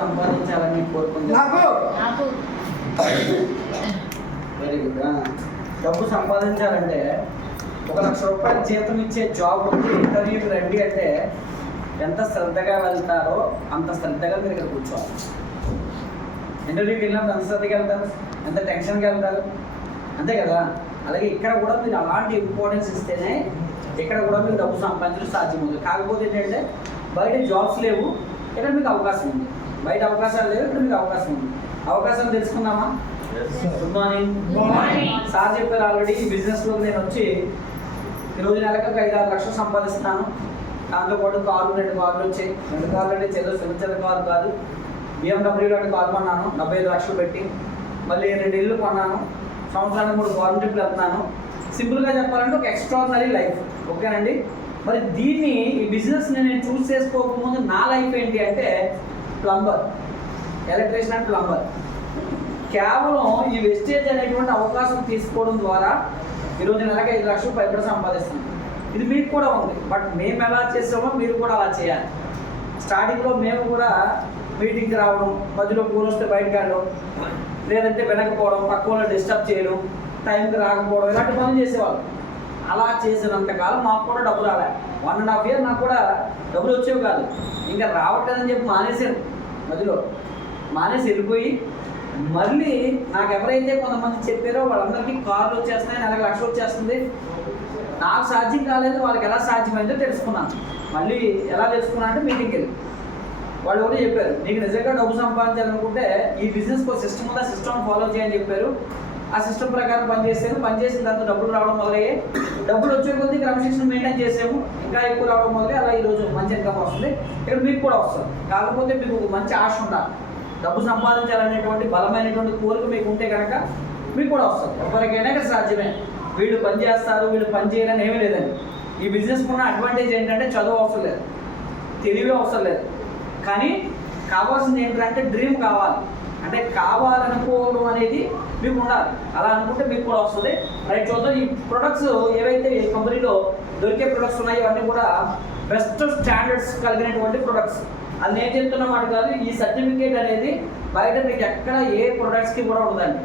సంపాదించాలని కోరుకుంటున్నాను. Very good. డబ్బు సంపాదించాలంటే 1 లక్ష రూపాయలు జీతం ఇచ్చే జాబ్ ఉంది, ఇంటర్వ్యూకి రండి అంటే ఎంత శ్రద్ధగా వెళ్తారో అంత శ్రద్ధగా మీరు ఇక్కడ కూర్చోవాలి. ఇంటర్వ్యూకి వెళ్ళినప్పుడు ఎంత శ్రద్ధగా వెళ్తారు, ఎంత టెన్షన్గా వెళ్తారు, అంతే కదా. అలాగే ఇక్కడ కూడా మీరు అలాంటి ఇంపార్టెన్స్ ఇస్తేనే ఇక్కడ కూడా మీకు డబ్బు సంపాదించడం సాధ్యమవుతుంది. కాకపోతే ఏంటంటే బయట జాబ్స్ లేవు, ఇక్కడ మీకు అవకాశం ఉంది. బయట అవకాశాలు లేవు, ఇక్కడ మీకు అవకాశం ఉంది. అవకాశం తెలుసుకుందామా? Good morning. సార్ చెప్పారు ఆల్రెడీ. ఈ బిజినెస్లో నేను వచ్చి ఈరోజు నెలకు 5-6 లక్షలు సంపాదిస్తున్నాను. దాంతోపాటు కార్లు 2 కార్లు వచ్చాయి. 2 కార్లు అంటే చిన్న కారు కాదు. BMW లాంటి కారు కొన్నాను 75 లక్షలు పెట్టి. మళ్ళీ 2 ఇళ్ళు కొన్నాను. సంవత్సరానికి 3 ఫారెన్ ట్రిప్లు వెళ్తున్నాను. సింపుల్గా చెప్పాలంటే ఒక ఎక్స్ట్రాడినరీ లైఫ్. ఓకేనండి. మరి దీన్ని ఈ బిజినెస్ నేను చూస్ చేసుకోకముందు నా లైఫ్ ఏంటి అంటే ప్లంబర్, ఎలక్ట్రీషియన్ అండ్ ప్లంబర్. కేవలం ఈ వెస్టేజ్ అనేటువంటి అవకాశం తీసుకోవడం ద్వారా ఈరోజు నెలకు 5 లక్షలు పైబడి సంపాదిస్తున్నాం. ఇది మీకు కూడా ఉంది. బట్ మేము ఎలా చేసామో మీరు కూడా అలా చేయాలి. స్టార్టింగ్లో మేము కూడా మీటింగ్కి రావడం, మధ్యలో ఫోన్ వస్తే బయటకు వెళ్ళడం, లేదంటే వెనకపోవడం, పక్క వాళ్ళు డిస్టర్బ్ చేయడం, టైంకి రాకపోవడం, ఇలాంటి పనులు చేసేవాళ్ళు. అలా చేసినంతకాలం మాకు కూడా డబ్బు రాలే. 1.5 year నాకు కూడా డబ్బులు వచ్చేవి కాదు. ఇంకా రావట్లేదని చెప్పి మానేశాను. మధ్యలో మానేసి వెళ్ళిపోయి మళ్ళీ నాకు ఎవరైతే కొంతమంది చెప్పారో వాళ్ళందరికీ కార్లు వచ్చేస్తున్నాయి, నెలకు 1 లక్షలు వచ్చేస్తుంది. నాకు సాధ్యం కాలేదు, వాళ్ళకి ఎలా సాధ్యమైందో తెలుసుకున్నాను. మళ్ళీ ఎలా తెలుసుకున్నా అంటే మీటింగ్కి వెళ్ళి వాళ్ళు కూడా చెప్పారు, నీకు నిజంగా డబ్బు సంపాదించాలనుకుంటే ఈ బిజినెస్కి ఒక సిస్టమ్ ఉంది, ఆ సిస్టమ్ ఫాలో చేయని చెప్పారు. ఆ సిస్టమ్ ప్రకారం పనిచేసాను. పనిచేసిన తర్వాత డబ్బులు రావడం మొదలయ్యాయి. డబ్బులు వచ్చే కొద్దీ క్రమశిక్షణ మెయింటైన్ చేసాము. ఇంకా ఎక్కువ రావడం మొదలై అలా ఈరోజు మంచి ఇన్కమ్ వస్తుంది. ఇక్కడ మీకు కూడా వస్తుంది. కాకపోతే మీకు ఒక మంచి ఆశ ఉండాలి. డబ్బు సంపాదించాలనేటువంటి బలమైనటువంటి కోరిక మీకు ఉంటే కనుక మీకు కూడా వస్తుంది. ఎవరికైనా ఇక్కడ సాధ్యమే. వీళ్ళు పని చేస్తారు, వీళ్ళు పని చేయాలని ఏమీ లేదండి. ఈ బిజినెస్ ఉన్న అడ్వాంటేజ్ ఏంటంటే చదువు అవసరం లేదు, తెలివి అవసరం లేదు. కానీ కావాల్సింది ఏంటంటే డ్రీమ్ కావాలి. అంటే కావాలనుకోవడం అనేది మీకు ఉండాలి. అలా అనుకుంటే మీకు కూడా వస్తుంది. రైట్, చూద్దాం. ఈ ప్రొడక్ట్స్ ఏవైతే ఈ కంపెనీలో దొరికే ప్రొడక్ట్స్ ఉన్నాయో అవన్నీ కూడా బెస్ట్ స్టాండర్డ్స్ కలిగినటువంటి ప్రొడక్ట్స్. అది నేను చెప్తున్న మాట కాదు. ఈ సర్టిఫికేట్ అనేది బయట మీకు ఎక్కడ ఏ ప్రొడక్ట్స్కి కూడా ఉండదండి.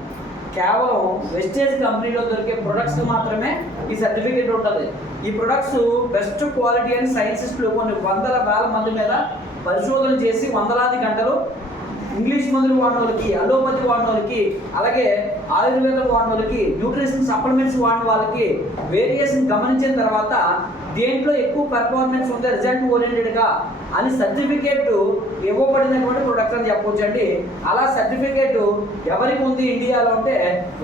కేవలం వెస్టేజ్ కంపెనీలో దొరికే ప్రొడక్ట్స్ మాత్రమే ఈ సర్టిఫికేట్ ఉంటుంది. ఈ ప్రొడక్ట్స్ బెస్ట్ క్వాలిటీ అని సైంటిస్టులు కొన్ని 100,000 మంది మీద పరిశోధన చేసి 100,000 గంటలు ఇంగ్లీష్ మందులు వాడిన వాళ్ళకి, అలోపతి వాడిన వాళ్ళకి, అలాగే ఆయుర్వేదం వాడిన వాళ్ళకి, న్యూట్రిషన్ సప్లిమెంట్స్ వాడిన వాళ్ళకి వేరియేషన్ గమనించిన తర్వాత దేంట్లో ఎక్కువ పెర్ఫార్మెన్స్ ఉంది రిజల్ట్ ఓరియంటెడ్గా అని సర్టిఫికేట్ ఇవ్వబడినటువంటి ప్రొడక్ట్ అని చెప్పొచ్చు అండి. అలా సర్టిఫికేట్ ఎవరికి ఉంది ఇండియాలో అంటే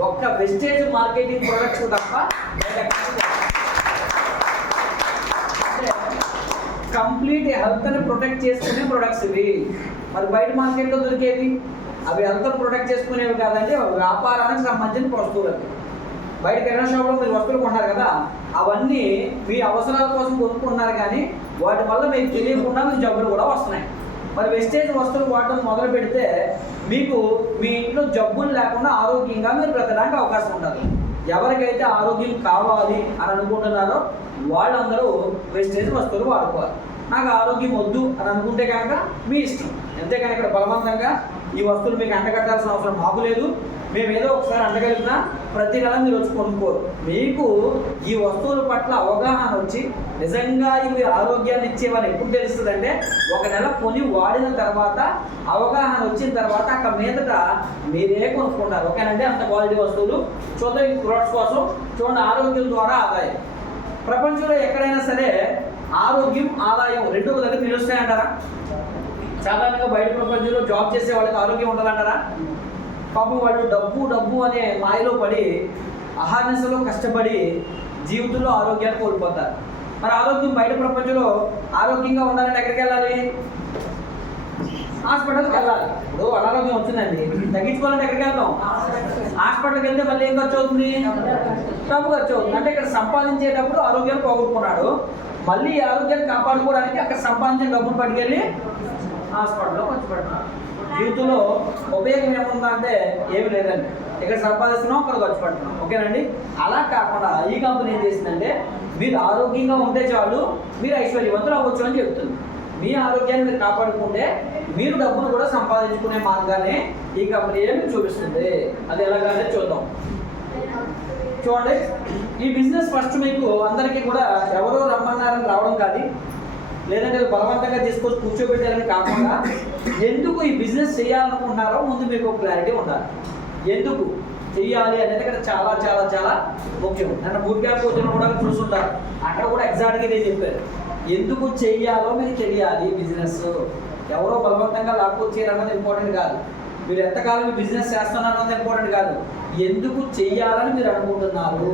ఒక్క వెస్టేజ్ మార్కెటింగ్ ప్రొడక్ట్స్ తప్ప కంప్లీట్ హెల్త్ని ప్రొటెక్ట్ చేసుకునే ప్రొడక్ట్స్ ఇవి. మరి బయట మార్కెట్లో దొరికేవి అవి హెల్త్ని ప్రొటెక్ట్ చేసుకునేవి కాదంటే వ్యాపారానికి సంబంధించిన వస్తువులు. బయట కిరాణా షాప్లో మీరు వస్తువులు కొన్నారు కదా, అవన్నీ మీ అవసరాల కోసం కొనుక్కుంటున్నారు. కానీ వాటి వల్ల మీకు తెలియకుండా మీకు జబ్బులు కూడా వస్తున్నాయి. మరి వెస్టేజ్ వస్తువులు వాడడం మొదలు పెడితే మీకు మీ ఇంట్లో జబ్బులు లేకుండా ఆరోగ్యంగా మీరు బ్రతకడానికి అవకాశం ఉంటుంది. ఎవరికైతే ఆరోగ్యం కావాలి అని అనుకుంటున్నారో వాళ్ళందరూ వెస్టేజ్ వస్తువులు వాడుకోవాలి. నాకు ఆరోగ్యం వద్దు అని అనుకుంటే కనుక మీ ఇష్టం. అంతేకాని ఇక్కడ బలవంతంగా ఈ వస్తువులు మీకు అంటగట్టాల్సిన అవసరం మాకు లేదు. మేము ఏదో ఒకసారి అంటగలిగినా ప్రతి నెల మీరు వచ్చి కొనుక్కోరు. మీకు ఈ వస్తువుల పట్ల అవగాహన వచ్చి నిజంగా ఇవి ఆరోగ్యాన్ని ఇచ్చేవని ఎప్పుడు తెలుస్తుంది అంటే 1 నెల కొని వాడిన తర్వాత అవగాహన వచ్చిన తర్వాత అక్కడ మీదట మీరే కొనుక్కుంటారు. ఓకేనండి. అంత క్వాలిటీ వస్తువులు. చూద్దాం ఈ ప్రొడక్ట్స్ కోసం. చూడండి, ఆరోగ్యం ద్వారా ఆదాయం. ప్రపంచంలో ఎక్కడైనా సరే ఆరోగ్యం ఆదాయం రెండు ఒక దగ్గర నిలుస్తాయంటారా? సాధారణంగా బయట ప్రపంచంలో జాబ్ చేసే వాళ్ళకి ఆరోగ్యం ఉండాలంటారా? పాపం వాళ్ళు డబ్బు అనే మాయలో పడి అహార్నిశలో కష్టపడి జీవితంలో ఆరోగ్యాన్ని కోల్పోతారు. మరి ఆరోగ్యం బయట ప్రపంచంలో ఆరోగ్యంగా ఉండాలంటే ఎక్కడికి వెళ్ళాలి? హాస్పిటల్కి వెళ్ళాలి. ఇప్పుడు అనారోగ్యం వచ్చిందండి, తగ్గించుకోవాలంటే ఎక్కడికి వెళ్తాం? హాస్పిటల్కి వెళ్తే మళ్ళీ ఏం ఖర్చు అవుతుంది? డబ్బు ఖర్చు అవుతుంది. అంటే ఇక్కడ సంపాదించేటప్పుడు ఆరోగ్యాన్ని పోగొట్టుకున్నాడు. మళ్ళీ ఆరోగ్యాన్ని కాపాడుకోవడానికి అక్కడ సంపాదించిన డబ్బులు పట్టుకెళ్ళి హాస్పిటల్లో ఖర్చు పెడతారు. జీవితంలో ఉపయోగం ఏముందా అంటే ఏమి లేదండి. ఇక్కడ సంపాదిస్తున్నాం, అక్కడ ఖర్చు పెడుతున్నాం. ఓకేనండి. అలా కాకుండా ఈ కంపెనీ ఏం చేసిందంటే మీరు ఆరోగ్యంగా ఉంటే చాలు, మీరు ఐశ్వర్యవంతులు అవ్వచ్చు అని చెప్తుంది. మీ ఆరోగ్యాన్ని మీరు కాపాడుకుంటే మీరు డబ్బులు కూడా సంపాదించుకునే మార్గాన్ని ఈ కంపెనీ మీకు చూపిస్తుంది. అది ఎలాగనేది చూద్దాం. చూడండి, ఈ బిజినెస్ ఫస్ట్ మీకు అందరికీ కూడా ఎవరో రమ్మన్నారని రావడం కాదు, లేదంటే బలవంతంగా తీసుకొచ్చి కూర్చోబెట్టారని కాకుండా ఎందుకు ఈ బిజినెస్ చేయాలనుకుంటున్నారో ముందు మీకు క్లారిటీ ఉండాలి. ఎందుకు చెయ్యాలి అనేది ఇక్కడ చాలా చాలా చాలా ముఖ్యం. నన్ను బూట్ క్యాంప్ కోచింగ్ కూడా చూస్తుంటారు, అక్కడ కూడా ఎగ్జాక్ట్గా ఇదే చెప్పారు. ఎందుకు చెయ్యాలో మీకు తెలియాలి. బిజినెస్ ఎవరో బలవంతంగా లాక్కొచ్చారన్నది ఇంపార్టెంట్ కాదు, మీరు ఎంతకాలం బిజినెస్ చేస్తున్నారు అన్నది ఇంపార్టెంట్ కాదు, ఎందుకు చెయ్యాలని మీరు అనుకుంటున్నారు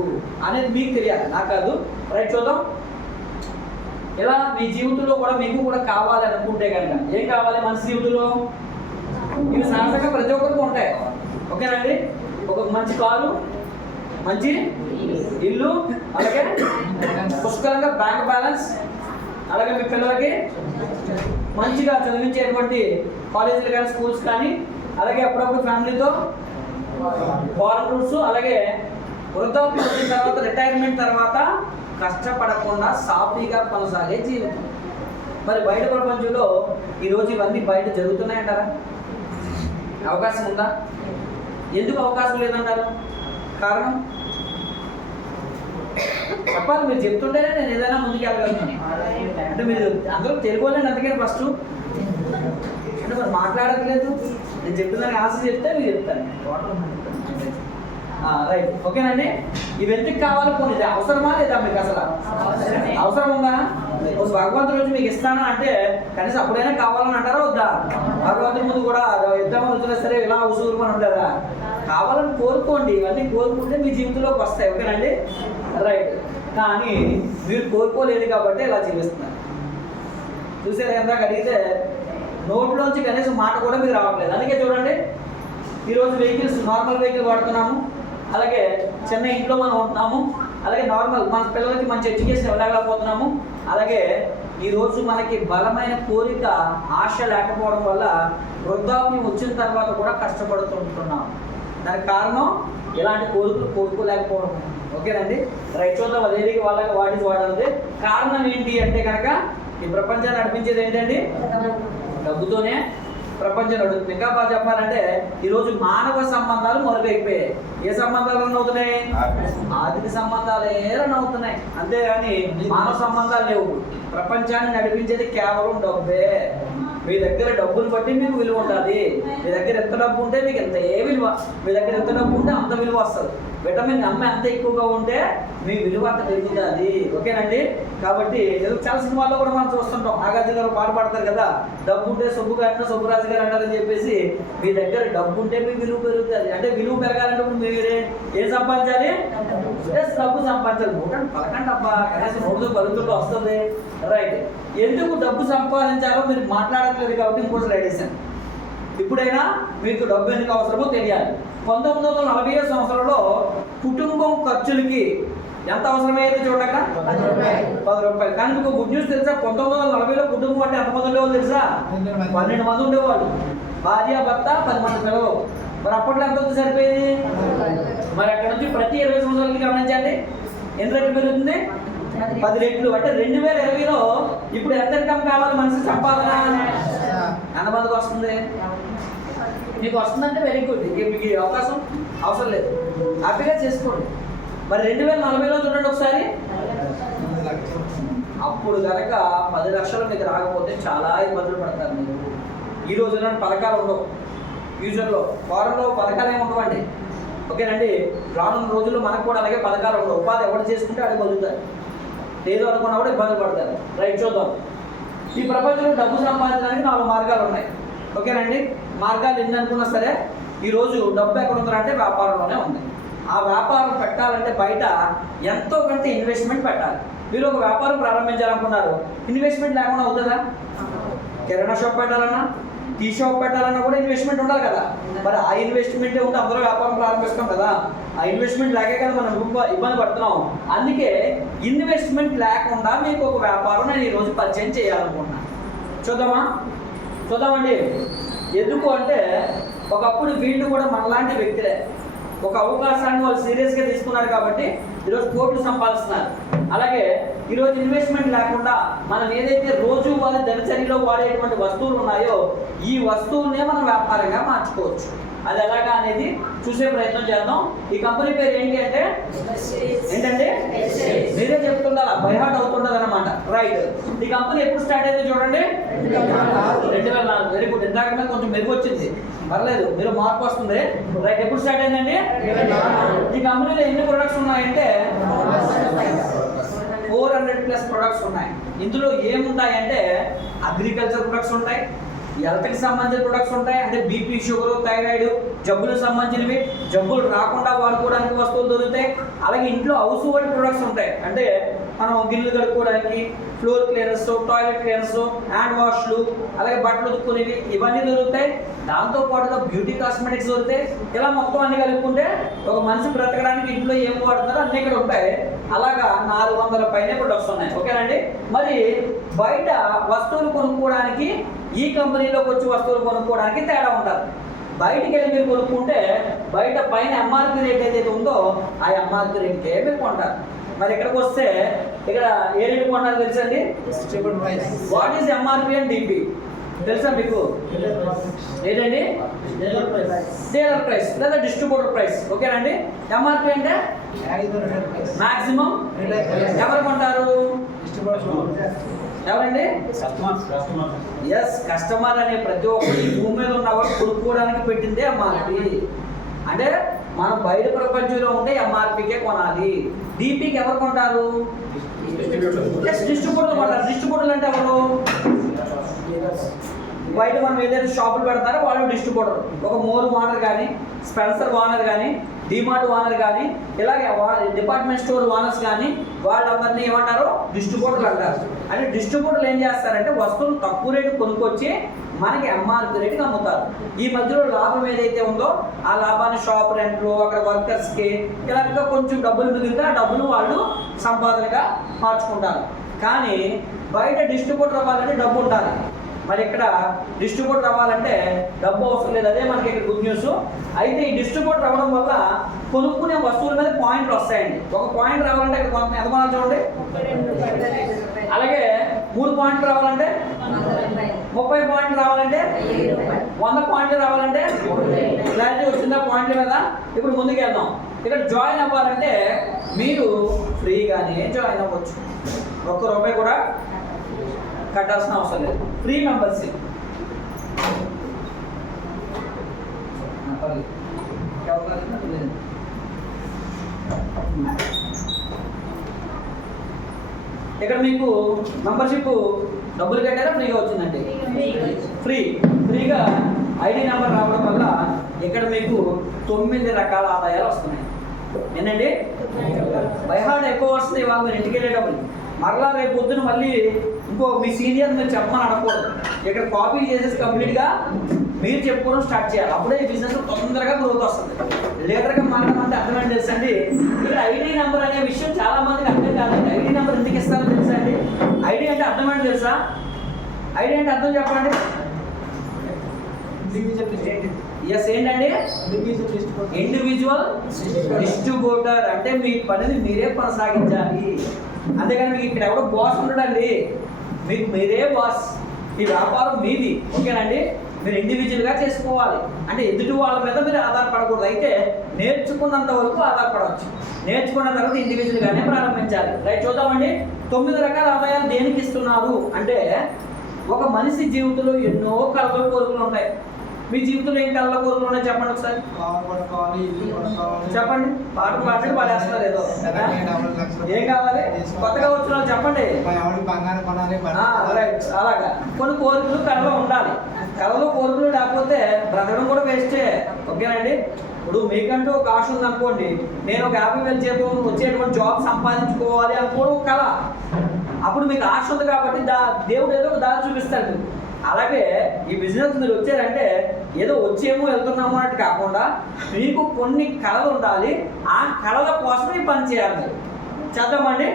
అనేది మీకు తెలియాలి, నాకు కాదు. రైట్, చూద్దాం. ఇలా మీ జీవితంలో కూడా మీకు కూడా కావాలి అనుకుంటే కనుక ఏం కావాలి మనిషి జీవితంలో? ఇవి సహజంగా ప్రతి ఒక్కరికి ఉంటాయి. ఓకేనండి, ఒక మంచి కారు, మంచి ఇల్లు, అలాగే పుష్కలంగా బ్యాంక్ బ్యాలెన్స్, అలాగే మీ పిల్లలకి మంచిగా చదివించేటువంటి కాలేజీలు కానీ స్కూల్స్ కానీ, అలాగే అప్పుడప్పుడు ఫ్యామిలీతో ఫారెన్ టూర్స్, అలాగే వృద్ధాప్యం వచ్చిన తర్వాత రిటైర్మెంట్ తర్వాత కష్టపడకుండా సాఫీగా కొనసాగే జీవితం. మరి బయట ప్రపంచంలో ఈరోజు ఇవన్నీ బయట జరుగుతున్నాయంటారా? అవకాశం ఉందా? ఎందుకు అవకాశం లేదంటారు? కారణం చెప్పాలి, మీరు చెప్తుంటేనే నేను ఏదైనా ముందుకు వెళ్ళగలుగుతాను. అంటే మీరు అందరూ తెలుగు వాళ్ళని అందుకని ఫస్ట్ అంటే మరి మాట్లాడట్లేదు, నేను చెప్తున్నాను ఆశ చెప్తే మీరు చెప్తాను. రైట్, ఓకేనండి. ఇవి ఎందుకు కావాలి? పోనీ ఇది అవసరమా లేదా మీకు? అసలు అవసరం ఉందా? భగవంతుడు రోజు మీకు ఇస్తాను అంటే కనీసం అప్పుడైనా కావాలని అంటారా వద్దా? భగవంతుడి ముందు కూడా ఇద్దామని వచ్చినా సరే ఇలా ఉసూరుమని ఉంటారా? కావాలని కోరుకోండి, ఇవన్నీ కోరుకుంటే మీ జీవితంలోకి వస్తాయి. ఓకేనండి, రైట్. కానీ మీరు కోరుకోలేదు కాబట్టి ఇలా జీవిస్తున్నారు. చూసారు కదా, అడిగితే నోట్లోంచి కనీసం మాట కూడా మీకు రావట్లేదు. అందుకే చూడండి, ఈరోజు వెహికల్స్ నార్మల్ వెహికల్ వాడుతున్నాము, అలాగే చిన్న ఇంట్లో మనం ఉంటున్నాము, అలాగే నార్మల్ మన పిల్లలకి మంచి ఎడ్యుకేషన్ ఇవ్వలేకపోతున్నాము. అలాగే ఈరోజు మనకి బలమైన కోరిక ఆశ లేకపోవడం వల్ల వృద్ధాప్యం వచ్చిన తర్వాత కూడా కష్టపడుతుంటున్నాం. దానికి కారణం ఇలాంటి కోరికలు కోరుకోలేకపోవడం. ఓకేనండి, రైట్, చూద్దాం. అదేది వాళ్ళకి వాటి వాడాలి. కారణం ఏంటి అంటే కనుక ఈ ప్రపంచాన్ని నడిపించేది ఏంటండి? డబ్బుతోనే ప్రపంచం నడుస్తుంది. ఇంకా బాగా చెప్పాలంటే ఈరోజు మానవ సంబంధాలు మొదలైపోయాయి. ఏ సంబంధాలు రన్ అవుతున్నాయి? ఆర్థిక సంబంధాలే రన్ అవుతున్నాయి, అంతేగాని మానవ సంబంధాలు లేవు. ప్రపంచాన్ని నడిపించేది కేవలం డబ్బే. మీ దగ్గర డబ్బులు బట్టి మీకు విలువ ఉంటుంది. మీ దగ్గర ఎంత డబ్బు ఉంటే మీకు ఎంత విలువ, మీ దగ్గర ఎంత డబ్బు ఉంటే అంత విలువ వస్తుంది. విటమిన్ అమ్మ ఎంత ఎక్కువగా ఉంటే మీ విలువ అంత పెరుగుతుంది. ఓకేనండి, కాబట్టి చాలా సినిమాల్లో కూడా మనం చూస్తుంటాం. నాగార్జున గారు పాట పాడతారు కదా, డబ్బు ఉంటే సొబ్బు కట్టిన సొబ్బురాజు గారు అంటారని చెప్పేసి. మీ దగ్గర డబ్బు ఉంటే మీ విలువ పెరుగుతుంది. అంటే విలువ పెరగాలంటే మీరు ఏం సంపాదించాలి? డబ్బు సంపాదించాలి. పలకండి అబ్బా, కనీసం నోటుతో పలుకుతుంటే వస్తుంది. రైట్, ఎందుకు డబ్బు సంపాదించాలో మీరు మాట్లాడట్లేదు కాబట్టి ఇంకో స్లైడ్ వేసాను. ఇప్పుడైనా మీకు డబ్బు ఎందుకు అవసరమో తెలియాలి. 1940 సంవత్సరంలో కుటుంబం ఖర్చులకి ఎంత అవసరమైతే చూడక 10 రూపాయలు. కానీ మీకు గుడ్ న్యూస్ తెలుసా? 1940లో కుటుంబం అంటే ఎంతమంది ఉండేవాళ్ళు తెలుసా? 12 మంది ఉండేవాళ్ళు. భార్య భర్త 10 మంది పిల్లలు. మరి అప్పట్లో ఎంత అవుతుంది సరిపోయేది? మరి అక్కడ నుంచి ప్రతి 20 సంవత్సరాలకి గమనించండి ఎన్ని రెట్లు పెరుగుతుంది? 10 రెట్లు. అంటే 2020లో ఇప్పుడు ఎంత ఇన్కమ్ కావాలి మనిషి సంపాదన? ఎంతమందికి వస్తుంది? మీకు వస్తుందంటే వెరీ గుడ్, మీకు అవకాశం అవసరం లేదు, హ్యాపీగా చేసుకోండి. మరి 2040లో చూడండి ఒకసారి, అప్పుడు కనుక 10 లక్షలు మీకు రాకపోతే చాలా ఇబ్బందులు పడతారు మీరు. ఈ రోజున పథకాలు ఉండవు, ఫ్యూచర్లో ఫారెన్లో పథకాలు ఏమి ఉండవండి. ఓకేనండి, రానున్న రోజుల్లో మనకు కూడా అలాగే పథకాలు ఉండవు. ఉపాధి ఎవరు చేసుకుంటే అడిగి బతుకుతారు, లేదు అనుకున్నా కూడా ఇబ్బంది పడతారు. రైట్, చూద్దాం. ఈ ప్రపంచంలో డబ్బు సంపాదించడానికి 4 మార్గాలు ఉన్నాయి. ఓకేనండి, మార్గాలు ఎన్ని అనుకున్నా సరే ఈరోజు డబ్బు ఎక్కడ ఉందంటే వ్యాపారంలోనే ఉంది. ఆ వ్యాపారం పెట్టాలంటే బయట ఎంతో కొంత ఇన్వెస్ట్మెంట్ పెట్టాలి. మీరు ఒక వ్యాపారం ప్రారంభించాలనుకున్నారు, ఇన్వెస్ట్మెంట్ లేకుండా అవుతుందా? కిరాణా షాప్ పెట్టాలన్నా, టీ షాప్ పెట్టాలన్నా కూడా ఇన్వెస్ట్మెంట్ ఉండాలి కదా. మరి ఆ ఇన్వెస్ట్మెంటే ఉంటే అందరూ వ్యాపారం ప్రారంభిస్తాం కదా. ఆ ఇన్వెస్ట్మెంట్ లేకే కదా మనం ఇబ్బంది పడుతున్నాం. అందుకే ఇన్వెస్ట్మెంట్ లేకుండా మీకు ఒక వ్యాపారం నేను ఈరోజు పరిచయం చేయాలనుకుంటున్నాను. చూద్దామండి. ఎందుకు అంటే ఒకప్పుడు వీళ్ళు కూడా మనలాంటి వ్యక్తులే. ఒక అవకాశాన్ని వాళ్ళు సీరియస్గా తీసుకున్నారు కాబట్టి ఈరోజు కోట్లు సంపాదిస్తున్నారు. అలాగే ఈరోజు ఇన్వెస్ట్మెంట్ లేకుండా మనం ఏదైతే రోజు వారి దినచర్యలో వాడేటువంటి వస్తువులు ఉన్నాయో ఈ వస్తువులనే మనం వ్యాపారంగా మార్చుకోవచ్చు. అది ఎలాగా అనేది చూసే ప్రయత్నం చేద్దాం. ఈ కంపెనీ పేరు ఏంటి అంటే ఏంటంటే మీరే చెప్తుండాలి, బైహార్ట్ అవుతుండదు అనమాట. రైట్. ఈ కంపెనీ ఎప్పుడు స్టార్ట్ అయిందో చూడండి, 2004. Very good. ఇందాక మీద కొంచెం మెరుగు వచ్చింది, పర్లేదు, మీరు మార్పు వస్తుంది. రైట్. ఎప్పుడు స్టార్ట్ అయిందండి? ఈ కంపెనీలో ఎన్ని ప్రొడక్ట్స్ ఉన్నాయంటే 400+ ప్రొడక్ట్స్ ఉన్నాయి. ఇందులో ఏముంటాయంటే అగ్రికల్చర్ ప్రొడక్ట్స్ ఉంటాయి, హెల్త్కి సంబంధించిన ప్రొడక్ట్స్ ఉంటాయి, అంటే బీపీ, షుగర్, థైరాయిడ్ జబ్బులకు సంబంధించినవి, జబ్బులు రాకుండా వాడుకోవడానికి వస్తువులు దొరుకుతాయి. అలాగే ఇంట్లో హౌస్ హోల్డ్ ప్రొడక్ట్స్ ఉంటాయి, అంటే మనం గిన్నెలు కడుక్కోవడానికి, floor cleaners, toilet cleaners, hand వాష్లు, అలాగే బట్టలు ఉతుక్కునేవి, ఇవన్నీ దొరుకుతాయి. దాంతోపాటుగా బ్యూటీ కాస్మెటిక్స్ దొరుకుతాయి. ఇలా మొత్తం అన్ని కలుపుకుంటే ఒక మనిషి బ్రతకడానికి ఇంట్లో ఏం వాడుతున్నారో అన్నీ ఇక్కడ ఉంటాయి. అలాగా 400 పైన ప్రొడక్ట్స్ ఉన్నాయి. ఓకేనండి. మరి బయట వస్తువులు కొనుక్కోవడానికి ఈ కంపెనీలోకి వచ్చి వస్తువులు కొనుక్కోవడానికి తేడా ఉంటుంది. బయటికి వెళ్ళి మీరు కొనుక్కుంటే బయట పైన ఎంఆర్పి రేట్ ఏదైతే ఉందో ఆ ఎంఆర్పి రేట్కే మీరు కొంటారు. మరి ఇక్కడికి వస్తే ఇక్కడ ఏ రేటు కొన్నారు తెలుసండి? What is MRP and DP తెలుసా మీకు? ఏంటండి? డీలర్ ప్రైస్ లేదా డిస్ట్రిబ్యూటర్ ప్రైస్. ఓకేనండి. ఎంఆర్పి అంటే మాక్సిమం ఎవరు కొంటారు? ఎవరండి? ఎస్, కస్టమర్ అనే ప్రతి ఒక్కరి భూమి మీద ఉన్నవాడు కొనుక్కోవడానికి పెట్టిందే ఎంఆర్పి. అంటే మనం బయట ప్రపంచంలో ఉంటే ఎంఆర్పికే కొనాలి. డిపికి ఎవరు కొంటారు? డిస్ట్రిబ్యూటర్ కొంటారు. డిస్ట్రిబ్యూటర్లు అంటే ఎవరు? బయట మనం ఏదైతే షాపులు పెడతారో వాళ్ళు డిస్ట్రిబ్యూటర్. ఒక మోర్ ఓనర్ కానీ, స్పెన్సర్ ఓనర్ కానీ, డిమార్ట్ ఓనర్ కానీ, ఇలాగే డిపార్ట్మెంట్ స్టోర్ ఓనర్స్ కానీ వాళ్ళందరినీ ఏమంటారు? డిస్ట్రిబ్యూటర్లు అంటారు. అంటే డిస్ట్రిబ్యూటర్లు ఏం చేస్తారంటే వస్తువులు తక్కువ రేటు కొనుక్కొచ్చి మనకి ఎంఆర్పి రేటుకి అమ్ముతారు. ఈ మధ్యలో లాభం ఏదైతే ఉందో ఆ లాభాన్ని షాప్ రెంట్లు, అక్కడ వర్కర్స్కి ఇలా ఇంకా కొంచెం డబ్బులు మిగిలితే ఆ డబ్బులు వాళ్ళు సంపాదనగా మార్చుకుంటారు. కానీ బయట డిస్ట్రిబ్యూటర్ అవ్వాలంటే డబ్బు ఉండాలి. మరి ఇక్కడ డిస్ట్రిబ్యూటర్ అవ్వాలంటే డబ్బు అవసరం లేదు. అదే మనకి ఇక్కడ గుడ్ న్యూస్. అయితే ఈ డిస్ట్రిబ్యూటర్ అవ్వడం వల్ల కొనుక్కునే వస్తువుల మీద పాయింట్లు వస్తాయండి. ఒక పాయింట్ రావాలంటే ఇక్కడ ఎంత కొనాలి చూడండి. అలాగే 3 పాయింట్లు రావాలంటే 30 పాయింట్లు రావాలంటే 100 పాయింట్లు రావాలంటే క్లారిటీ వచ్చిందా పాయింట్ల మీద? ఇప్పుడు ముందుకు వెళ్దాం. ఇక్కడ జాయిన్ అవ్వాలంటే మీరు ఫ్రీగానే జాయిన్ అవ్వచ్చు. ₹1 కూడా కట్టాల్సిన అవసరం లేదు. Free membership. ఇక్కడ మీకు మెంబర్షిప్ డబ్బులు కట్టారా ఫ్రీగా వచ్చిందండి? ఫ్రీగా ఐడి నెంబర్ రావడం వల్ల ఇక్కడ మీకు 9 రకాల ఆదాయాలు వస్తున్నాయి. ఏంటండి? బైహార్ట్ ఎక్కువ వస్తుంది. వాళ్ళు మీరు ఇంటికి వెళ్ళేటప్పుడు మరలా రేపు పొద్దున మళ్ళీ ఇంకో మీ సీనియర్ మీరు చెప్పమని అడగకూడదు. ఇక్కడ కాపీ చేసేసి కంప్లీట్గా మీరు చెప్పుకోవడం స్టార్ట్ చేయాలి. అప్పుడే ఈ బిజినెస్ తొందరగా గ్రోత్ వస్తుంది. లీటర్గా మాట్లాడమంటే అర్థమైంది తెలుసండి. ఇక్కడ ఐడి నెంబర్ అనే విషయం చాలా మందికి అర్థం కాదండి. ఐడి నెంబర్ ఎందుకు ఇస్తారో తెలుసా అండి? ఐడి అంటే అర్థమైంది తెలుసా? ఐడి అంటే అర్థం చెప్పండి. ఎస్, ఏంటండి? Individual distributor. అంటే మీ పనిని మీరే కొనసాగించాలి. అంతేగాని మీకు ఇక్కడ ఎవడో బాస్ ఉండడండి. మీకు మీరే బాస్. ఈ వ్యాపారం మీది. ఓకేనండి. మీరు ఇండివిజువల్గా చేసుకోవాలి. అంటే ఎదుటి వాళ్ళ మీద మీరు ఆధారపడకూడదు. అయితే నేర్చుకున్నంత వరకు ఆధారపడవచ్చు. నేర్చుకున్న తర్వాత ఇండివిజువల్గానే ప్రారంభించాలి. రైట్, చూద్దామండి. 9 రకాల ఆదాయాలు దేనికి ఇస్తున్నారు అంటే ఒక మనిషి జీవితంలో ఎన్నో కళలు, కోరికలు ఉంటాయి. మీ జీవితంలో ఏం కళ్ళ కోరికలు ఉన్నాయి చెప్పండి ఒకసారి. చెప్పండి. పాట పాటలు పాడేస్తున్నారు ఏదో. ఏం కావాలి? కొత్తగా వచ్చిన వాళ్ళు చెప్పండి. రైట్. అలాగా కొన్ని కోరికలు కళలో ఉండాలి. కళలో కోరికలు లేకపోతే బ్రతకడం కూడా వేస్టే. ఓకేనండి. ఇప్పుడు మీకంటూ ఒక ఆశ ఉందనుకోండి. నేను ఒక 50,000 జీతం వచ్చేటువంటి జాబ్ సంపాదించుకోవాలి అనుకోవడం ఒక కళ. అప్పుడు మీకు ఆశ ఉంది కాబట్టి దేవుడు ఏదో ఒక దారి చూపిస్తాడు. అలాగే ఈ బిజినెస్ మీరు వచ్చారంటే ఏదో వచ్చేమో వెళ్తున్నాము అన్నట్టు కాకుండా మీకు కొన్ని కళలు ఉండాలి. ఆ కళల కోసమే పని చేయాలి. చేద్దామండి.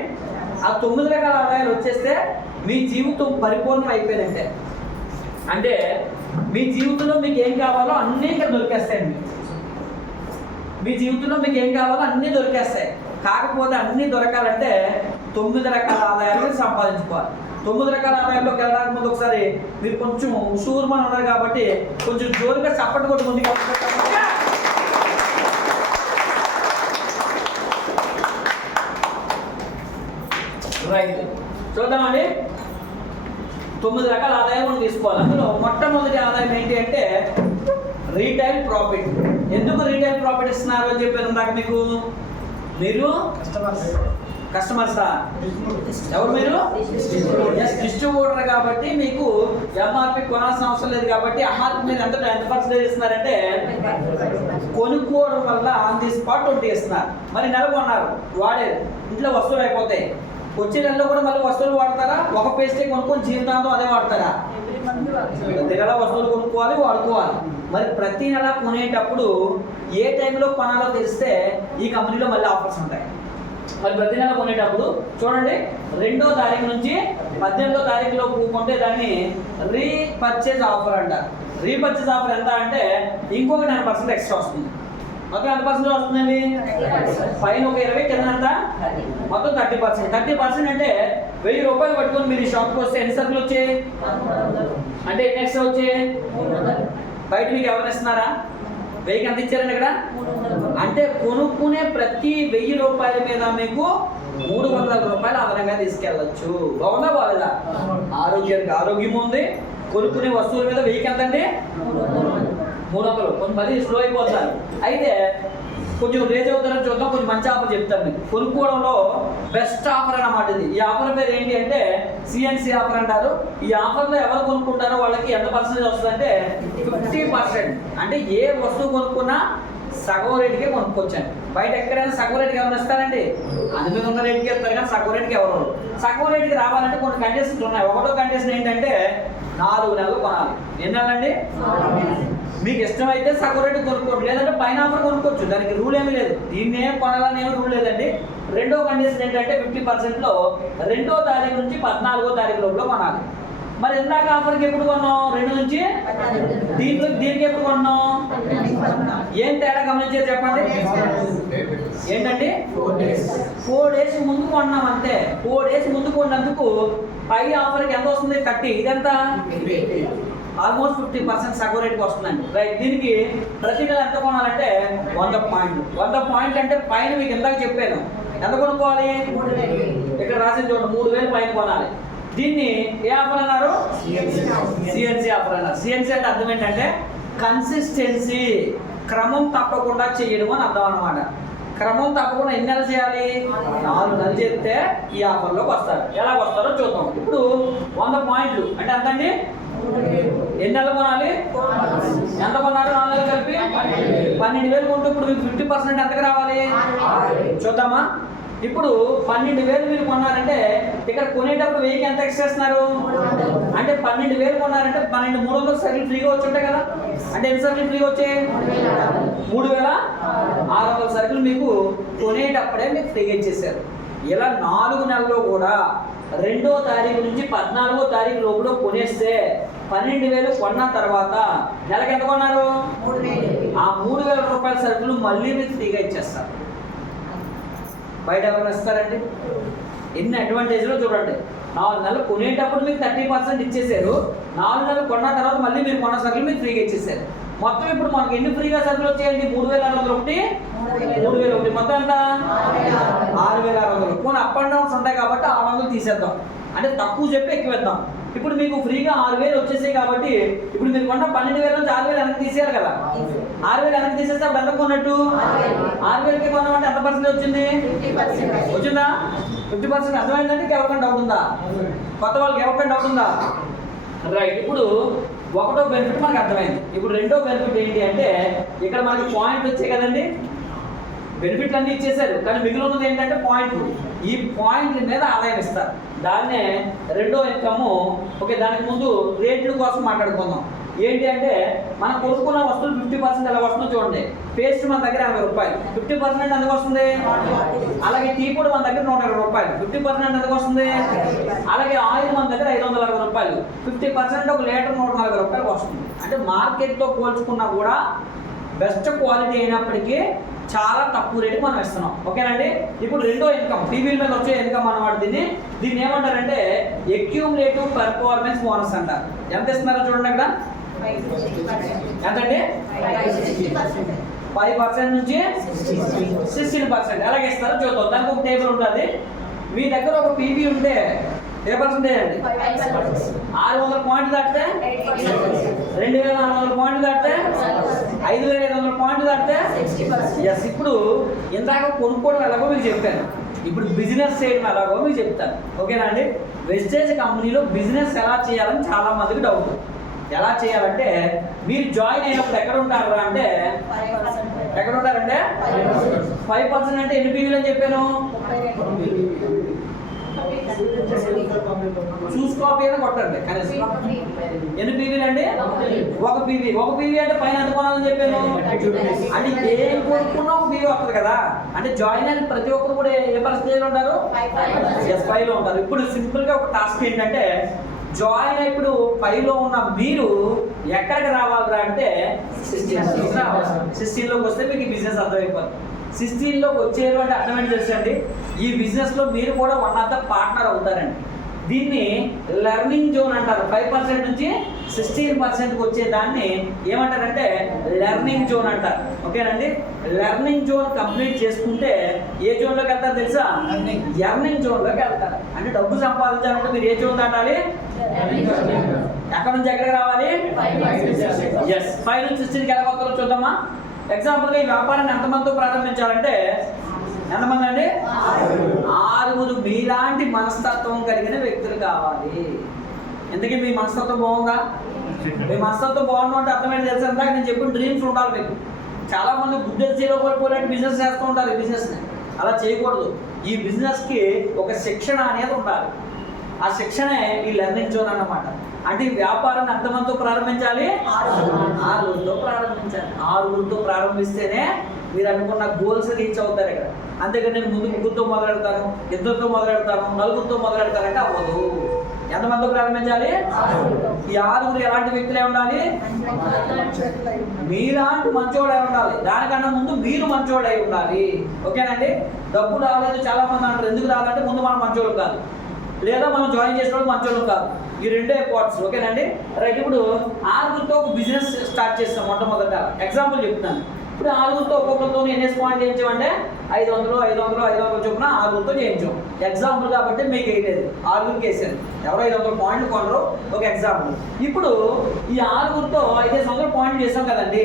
ఆ 9 రకాల ఆదాయాలు వచ్చేస్తే మీ జీవితం పరిపూర్ణం అయిపోయినట్టే. అంటే మీ జీవితంలో మీకు ఏం కావాలో అన్నీ ఇక్కడ దొరికేస్తాయండి. మీ జీవితంలో మీకు ఏం కావాలో అన్నీ దొరికేస్తాయి. కాకపోతే అన్నీ దొరకాలంటే 9 రకాల ఆదాయాలు మీరు సంపాదించుకోవాలి. 9 రకాల ఆదాయాల్లోకి వెళ్ళడానికి ముందు ఒకసారి మీరు కొంచెం షూర్మని ఉన్నారు కాబట్టి కొంచెం జోరుగా చప్పటి కొట్టి ముందుకు రైట్. చూద్దామండి. 9 రకాల ఆదాయాలు మనం తీసుకోవాలి. అందులో మొట్టమొదటి ఆదాయం ఏంటి అంటే రీటైల్ ప్రాఫిట్. ఎందుకు రీటైల్ ప్రాఫిట్ ఇస్తున్నారు అని చెప్పాను ఇందాక మీకు. మీరు కస్టమర్సా? ఎవరు మీరు? డిస్ట్రిబ్యూటర్ కాబట్టి మీకు ఎంఆర్పి కొనాల్సిన అవసరం లేదు కాబట్టి ఎంఆర్పి మీద ఎంత పర్సెంటేజ్ ఇస్తున్నారంటే కొనుక్కోవడం వల్ల ఆన్ ది స్పాట్ 20 ఇస్తున్నారు. మరి నెల కొన్నారు, వాడేది, ఇంట్లో వస్తువులు అయిపోతాయి. వచ్చే నెలలో కూడా మళ్ళీ వస్తువులు వాడతారా? ఒక పేస్టే కొనుక్కొని జీవితాంతం అదే వాడతారా? ప్రతి నెల వస్తువులు కొనుక్కోవాలి, వాడుకోవాలి. మరి ప్రతి నెల కొనేటప్పుడు ఏ టైంలో కొనాలో తెలిస్తే ఈ కంపెనీలో మళ్ళీ ఆఫర్స్ ఉంటాయి. మరి ప్రతి నెల కొనేటప్పుడు చూడండి, 2వ తారీఖు నుంచి 18వ తారీఖులో కొంటే దాన్ని రీపర్చేజ్ ఆఫర్ అంటారు. రీపర్చేజ్ ఆఫర్ ఎంత అంటే ఇంకొక 10% ఎక్స్ట్రా వస్తుంది. మొత్తం ఎంత పర్సెంట్ వస్తుందండి? పైన ఒక 20, కింద ఎంత? మొత్తం 30%. 30% అంటే 1000 రూపాయలు పట్టుకొని మీరు ఈ షాప్కి వస్తే ఎన్ని సరుకులు వచ్చాయి అంటే ఎన్ని ఎక్స్ట్రా వచ్చాయి? బయట మీకు ఎవరైనా ఇస్తున్నారా? 1000కి ఎంత ఇచ్చారండి ఇక్కడ? అంటే కొనుక్కునే ప్రతి 1000 రూపాయల మీద మీకు 300 రూపాయలు అదనంగా తీసుకెళ్ళచ్చు. బాగుందా బాలేదా? ఆరోగ్యానికి ఆరోగ్యం ఉంది. కొనుక్కునే వస్తువుల మీద 1000కి ఎంత అండి? 300. కొంతమంది స్లో అయిపోతారు. అయితే కొంచెం రేజ్ అవుతారని చూద్దాం. కొంచెం మంచి ఆఫర్ చెప్తాను మీకు. కొనుక్కోవడంలో బెస్ట్ ఆఫర్ అన్నమాట ఇది. ఈ ఆఫర్ పేరు ఏంటి అంటే సిఎన్సి ఆఫర్ అంటారు. ఈ ఆఫర్లో ఎవరు కొనుక్కుంటారో వాళ్ళకి ఎంత పర్సెంటేజ్ వస్తుందంటే 50%. అంటే ఏ వస్తువు కొనుక్కున్నా సగం రేటుకే కొనుక్కోవచ్చండి. బయట ఎక్కడైనా సగం రేటుకి ఎవరు ఇస్తారండి? అది మీద ఉన్న రేటుకి ఇస్తారు కానీ సగం రేటుకి ఎవరు. సగం రేటుకి రావాలంటే కొన్ని కండిషన్స్ ఉన్నాయి. ఒకటో కండిషన్ ఏంటంటే 4 నెలలు కొనాలి. ఎన్ని నెలలండి? మీకు ఇష్టమైతే సగం రేటు కొనుక్కోండి, లేదంటే పైన ఆఫర్ కొనుక్కోవచ్చు. దానికి రూల్ ఏమీ లేదు. దీన్ని ఏం కొనాలని ఏమి రూల్ లేదండి. 2వ కండిషన్ ఏంటంటే 50%లో 2వ తారీఖు నుంచి 14వ తారీఖు లోపల కొనాలి. మరి ఇందాక ఆఫర్కి ఎప్పుడు కొన్నాం? 2 నుంచి దీనికి ఎప్పుడు కొన్నాం? ఏం తేడా గమనించారు చెప్పండి. ఏంటండి? 4 డేస్ ముందు కొన్నాం అంతే. 4 డేస్ ముందు కొన్నందుకు పై ఆఫర్కి ఎంత వస్తుంది? 30. ఇదెంత? ఆల్మోస్ట్ 50% సగం రేటుకి వస్తుందండి. రైట్. దీనికి ప్రతి నెల ఎంత కొనాలంటే 100 పాయింట్లు. 100 పాయింట్లు అంటే పైన మీకు ఇందాక చెప్పాను ఎంత కొనుక్కోవాలి? ఇక్కడ రాసింది చూడండి, 3000 పైన కొనాలి. దీన్ని ఏ ఆఫర్ అన్నారు? సిఎన్సి ఆఫర్ అన్నారు. సిఎన్సి అంటే అర్థం ఏంటంటే కన్సిస్టెన్సీ, క్రమం తప్పకుండా చేయడం అని అర్థం అన్నమాట. క్రమం తప్పకుండా ఎన్ని నెలలు చేయాలి? 4 నెలలు చేస్తే ఈ ఆఫర్లోకి వస్తారు. ఎలా వస్తారో చూద్దాం. ఇప్పుడు 100 పాయింట్లు అంటే ఎంత అండి? ఎన్ని నెలలు కొనాలి? ఎంత కొన్నారు? 4 నెలలు కలిపి 12,000 కొంటే ఇప్పుడు మీకు 50% ఎంతకు రావాలి? చూద్దామా. ఇప్పుడు 12,000 మీరు కొన్నారంటే ఇక్కడ కొనేటప్పుడు 1000కి ఎంత ఎక్స్ట్రా ఇస్తున్నారు అంటే 12,000 కొన్నారంటే 12,300 సరుకులు ఫ్రీగా వచ్చి ఉంటాయి కదా. అంటే ఎన్ని సరుకులు ఫ్రీగా వచ్చాయి? 3,600 సరుకులు మీకు కొనేటప్పుడే మీకు ఫ్రీగా ఇచ్చేసారు. ఇలా 4 నెలల్లో కూడా 2వ తారీఖు నుంచి 14వ తారీఖు లోపల కొనేస్తే 12,000 కొన్న తర్వాత నెలకి ఎంత కొన్నారు? 3,000. ఆ 3,000 రూపాయల సరుకులు మళ్ళీ మీకు ఫ్రీగా ఇచ్చేస్తారు. బయట ఎవరైనా ఇస్తారండి? ఎన్ని అడ్వాంటేజ్లో చూడండి. 4 నెలలు కొనేటప్పుడు మీకు 30% ఇచ్చేసారు. 4 నెలలు కొన్న తర్వాత మళ్ళీ మీరు కొన్న సరుకులు మీకు ఫ్రీగా ఇచ్చేసారు. మొత్తం ఇప్పుడు మనకి ఎన్ని ఫ్రీగా సరుకులు వచ్చాయండి? 3,601, 3,001, మొత్తం ఎంత? 6,600. కొన్ని అప్ అండ్ డౌన్స్ ఉంటాయి కాబట్టి 600 తీసేద్దాం. అంటే తక్కువ చెప్పి ఎక్కువ ఇద్దాం. ఇప్పుడు మీకు ఫ్రీగా 6,000 వచ్చేసాయి కాబట్టి ఇప్పుడు మీరు కొన్న 12,000 నుంచి 6,000 వెనక్కి తీసేయాలి కదా. 6,000 వెనక్కి తీసేస్తే అప్పుడు ఎంత కొన్నట్టు? 6,000కి కొన్నామంటే ఎంత పర్సెంట్ వచ్చింది? వచ్చిందా? 50%. అర్థమైందంటే ఎవరికైనా డౌట్ ఉందా? కొత్త వాళ్ళకి ఎవరికైనా డౌట్ ఉందా? రైట్. ఇప్పుడు 1వ బెనిఫిట్ మనకు అర్థమైంది. ఇప్పుడు 2వ బెనిఫిట్ ఏంటి అంటే ఇక్కడ మనకి పాయింట్లు వచ్చాయి కదండి. బెనిఫిట్లు అన్నీ ఇచ్చేసారు కానీ మిగిలి ఉన్నది ఏంటంటే పాయింట్లు. ఈ పాయింట్ల మీద ఆదాయం ఇస్తారు. దాన్నే 2వ ఇన్కమ్. ఓకే, దానికి ముందు రేట్ల కోసం మాట్లాడుకుందాం. ఏంటి అంటే మనం కొనుక్కున్న వస్తువులు 50% ఎలా వస్తుందో చూడండి. పేస్ట్ మన దగ్గర 80 రూపాయలు, 50% ఎందుకు వస్తుంది? అలాగే టీ పొడి మన దగ్గర 120 రూపాయలు, 50% ఎందుకు వస్తుంది? అలాగే ఆయిల్ మన దగ్గర 560 రూపాయలు, 50% 1 లీటర్ 140 రూపాయలు వస్తుంది. అంటే మార్కెట్తో పోల్చుకున్నా కూడా బెస్ట్ క్వాలిటీ అయినప్పటికీ చాలా తక్కువ రేటు మనం ఇస్తున్నాం. ఓకేనండి. ఇప్పుడు రెండో ఇన్కమ్, టీవీల మీద వచ్చే ఇన్కమ్ అన్నమాట. దీన్ని ఏమంటారంటే అక్యూములేటివ్ పెర్ఫార్మెన్స్ బోనస్ అంటారు. ఎంత ఇస్తున్నారో చూడండి అక్కడ. ఎంతండి? 5% నుంచి 16%. ఎలాగే ఇస్తారో చూద్దాం. దానికి ఒక టేబుల్ ఉంటుంది. మీ దగ్గర ఒక పీవీ ఉంటే ఏ పర్సెంటేజ్ అండి? 600 పాయింట్లు దాటితే 2400 పాయింట్లు దాటితే 5500 పాయింట్లు దాటితే ఎస్. ఇప్పుడు ఇందాక కొనుక్కోవడం ఎలాగో మీకు చెప్పాను, ఇప్పుడు బిజినెస్ చేయడం ఎలాగో మీకు చెప్తాను. ఓకేనా అండి. వెస్టేజ్ కంపెనీలో బిజినెస్ ఎలా చేయాలని చాలా మందికి డౌట్. ఎలా చేయాలంటే మీరు జాయిన్ అయినప్పుడు ఎక్కడ ఉంటారా అంటే ఎక్కడ ఉంటారంటే 5% అంటే ఎన్ని పీవీలు అని చెప్పాను? చూసుకోకపోయినా కొట్టండి. కనీసం ఎన్ని పీవీలు అండి? ఒక పీవీ అంటే పైన ఎంత కొనాలని చెప్పాను? అంటే ఏం కొనుక్కున్నా ఒక పీవీ వస్తుంది కదా. అంటే జాయిన్ అయిన ప్రతి ఒక్కరు కూడా ఏ పరిస్థితిలో ఉంటారు? ఎస్, 5లో ఉంటారు. ఇప్పుడు సింపుల్ గా ఒక టాస్క్ ఏంటంటే జాయిన్ ఇప్పుడు 5లో ఉన్న మీరు ఎక్కడికి రావాలరా అంటే 16లోకి వస్తే మీకు ఈ బిజినెస్ అర్థమైపోతుంది. 16లోకి వచ్చేరు అంటే అర్థమైంది తెలుసండి, ఈ బిజినెస్లో మీరు కూడా వన్ ఆఫ్ ద పార్ట్నర్ అవుతారండి. దీన్ని లెర్నింగ్ జోన్ అంటారు. 5% నుంచి 16%కి వచ్చే దాన్ని ఏమంటారంటే లెర్నింగ్ జోన్ అంటారు. ఓకేనండి. లెర్నింగ్ జోన్ కంప్లీట్ చేసుకుంటే ఏ జోన్లోకి వెళ్తారు తెలుసా? ఎర్నింగ్ జోన్లోకి వెళ్తారు. అంటే డబ్బు సంపాదించాలంటే మీరు ఏ జోన్ దాటాలి? ఎక్కడ నుంచి ఎక్కడికి రావాలి? ఎస్. 5 నుంచి 16కి ఎలా వస్తారో చూద్దామా. ఎగ్జాంపుల్గా ఈ వ్యాపారాన్ని ఎంతమందితో ప్రారంభించాలంటే ఎంతమంది అండి? 6 మీలాంటి మనస్తత్వం కలిగిన వ్యక్తులు కావాలి. ఎందుకని మీ మనస్తత్వం బాగుందా? మీ మనస్తత్వం బాగుందా అంటే అర్థమైంది తెలుసా? నేను చెప్పిన డ్రీమ్స్ ఉండాలి మీకు. చాలా మంది గుడ్డెలు పోయినట్టు బిజినెస్ చేస్తూ ఉంటారు. ఈ బిజినెస్ని అలా చేయకూడదు. ఈ బిజినెస్కి ఒక శిక్షణ అనేది ఉండాలి. ఆ శిక్షణే ఈ లెర్నింగ్ జోన్ అన్నమాట. అంటే ఈ వ్యాపారాన్ని ఎంతమందితో ప్రారంభించాలి? 6 ప్రారంభించాలి. 6 ప్రారంభిస్తేనే మీరు అనుకున్న గోల్స్ రీచ్ అవుతారు ఇక్కడ. అంతేకాని నేను ముందు 3తో మొదలెడతాను, 2తో మొదలెడతాను, 4తో మొదలెడతానంటే అవ్వదు. ఎంతమందితో ప్రారంభించాలి? ఈ 6 ఎలాంటి వ్యక్తులే ఉండాలి? మీలాంటి మంచోడై ఉండాలి. దానికన్నా ముందు మీరు మంచోడై ఉండాలి. ఓకేనండి. డబ్బు రాలేదు చాలా మంది అంటారు. ఎందుకు రావాలంటే ముందు మనం మంచోళ్ళు కాదు, లేదా మనం జాయిన్ చేసినప్పుడు మంచోళ్ళు కాదు. ఈ రెండే పార్ట్స్. ఓకేనండి. రైట్. ఇప్పుడు 6తో ఒక బిజినెస్ స్టార్ట్ చేస్తాం మొట్టమొదట. ఎగ్జాంపుల్ చెప్తున్నాను. ఇప్పుడు 6తో ఒక్కొక్కరితో ఎన్ని పాయింట్ చేయించామంటే 500 చొప్పున 6తో చేయించాం. ఎగ్జాంపుల్ కాబట్టి మీకు వేయలేదు, 6కి వేసాను. ఎవరో 500 పాయింట్లు కొనరు. ఒక ఎగ్జాంపుల్. ఇప్పుడు ఈ 6తో 500 పాయింట్లు చేసాం కదండి.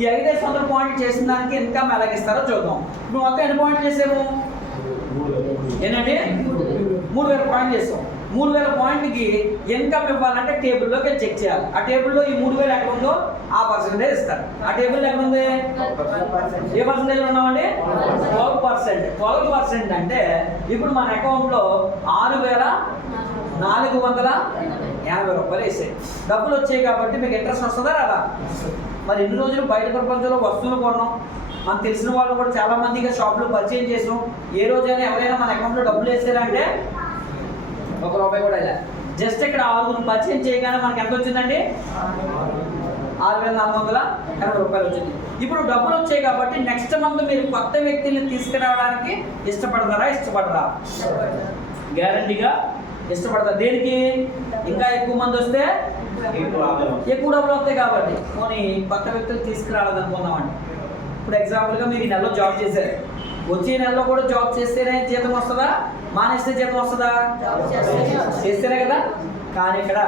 ఈ 500 పాయింట్లు చేసిన దానికి ఇన్కమ్ ఎలాగిస్తారో చూద్దాం. ఇప్పుడు మొత్తం ఎన్ని పాయింట్లు చేసాము? ఏంటంటే 3000 పాయింట్లు చేస్తాం. 3000 పాయింట్కి ఇన్కమ్ ఇవ్వాలంటే టేబుల్లోకి చెక్ చేయాలి. ఆ టేబుల్లో ఈ 3000 ఎక్కడ ఉందో ఆ పర్సెంటేజ్ ఇస్తారు. ఆ టేబుల్ ఎక్కడ ఉంది? ఏ పర్సెంటేజ్ ఉన్నామండి? 12%. 12% అంటే ఇప్పుడు మన అకౌంట్లో 6480 రూపాయలు వేసాయి. డబ్బులు వచ్చాయి కాబట్టి మీకు ఇంట్రెస్ట్ వస్తుందా రాదా? మరి ఎన్ని రోజులు బయట ప్రపంచంలో వస్తువులు కొన్నాం, మనకు తెలిసిన వాళ్ళు కూడా చాలా మందిగా షాప్లో పరిచయం చేసాం. ఏ రోజైనా ఎవరైనా మన అకౌంట్లో డబ్బులు వేసారంటే ₹1 కూడా ఇలా జస్ట్ ఇక్కడ 6 పరిచయం చేయగానే మనకి ఎంత వచ్చిందండి? 6480 రూపాయలు వచ్చింది. ఇప్పుడు డబ్బులు వచ్చాయి కాబట్టి నెక్స్ట్ మంత్ మీరు కొత్త వ్యక్తుల్ని తీసుకురావడానికి ఇష్టపడరా? గ్యారంటీగా ఇష్టపడతారు. దేనికి? ఇంకా ఎక్కువ మంది వస్తే ఎక్కువ డబ్బులు వస్తాయి కాబట్టి. పోనీ కొత్త వ్యక్తులు తీసుకురావాలనుకుందామండి. ఇప్పుడు ఎగ్జాంపుల్గా మీరు ఈ నెలలో జాబ్ చేశారు. వచ్చే నెలలో కూడా జాబ్ చేస్తేనే జీతం వస్తుందా? మానేస్తే జీతం వస్తుందా? చేస్తేనే కదా. కానీ ఇక్కడ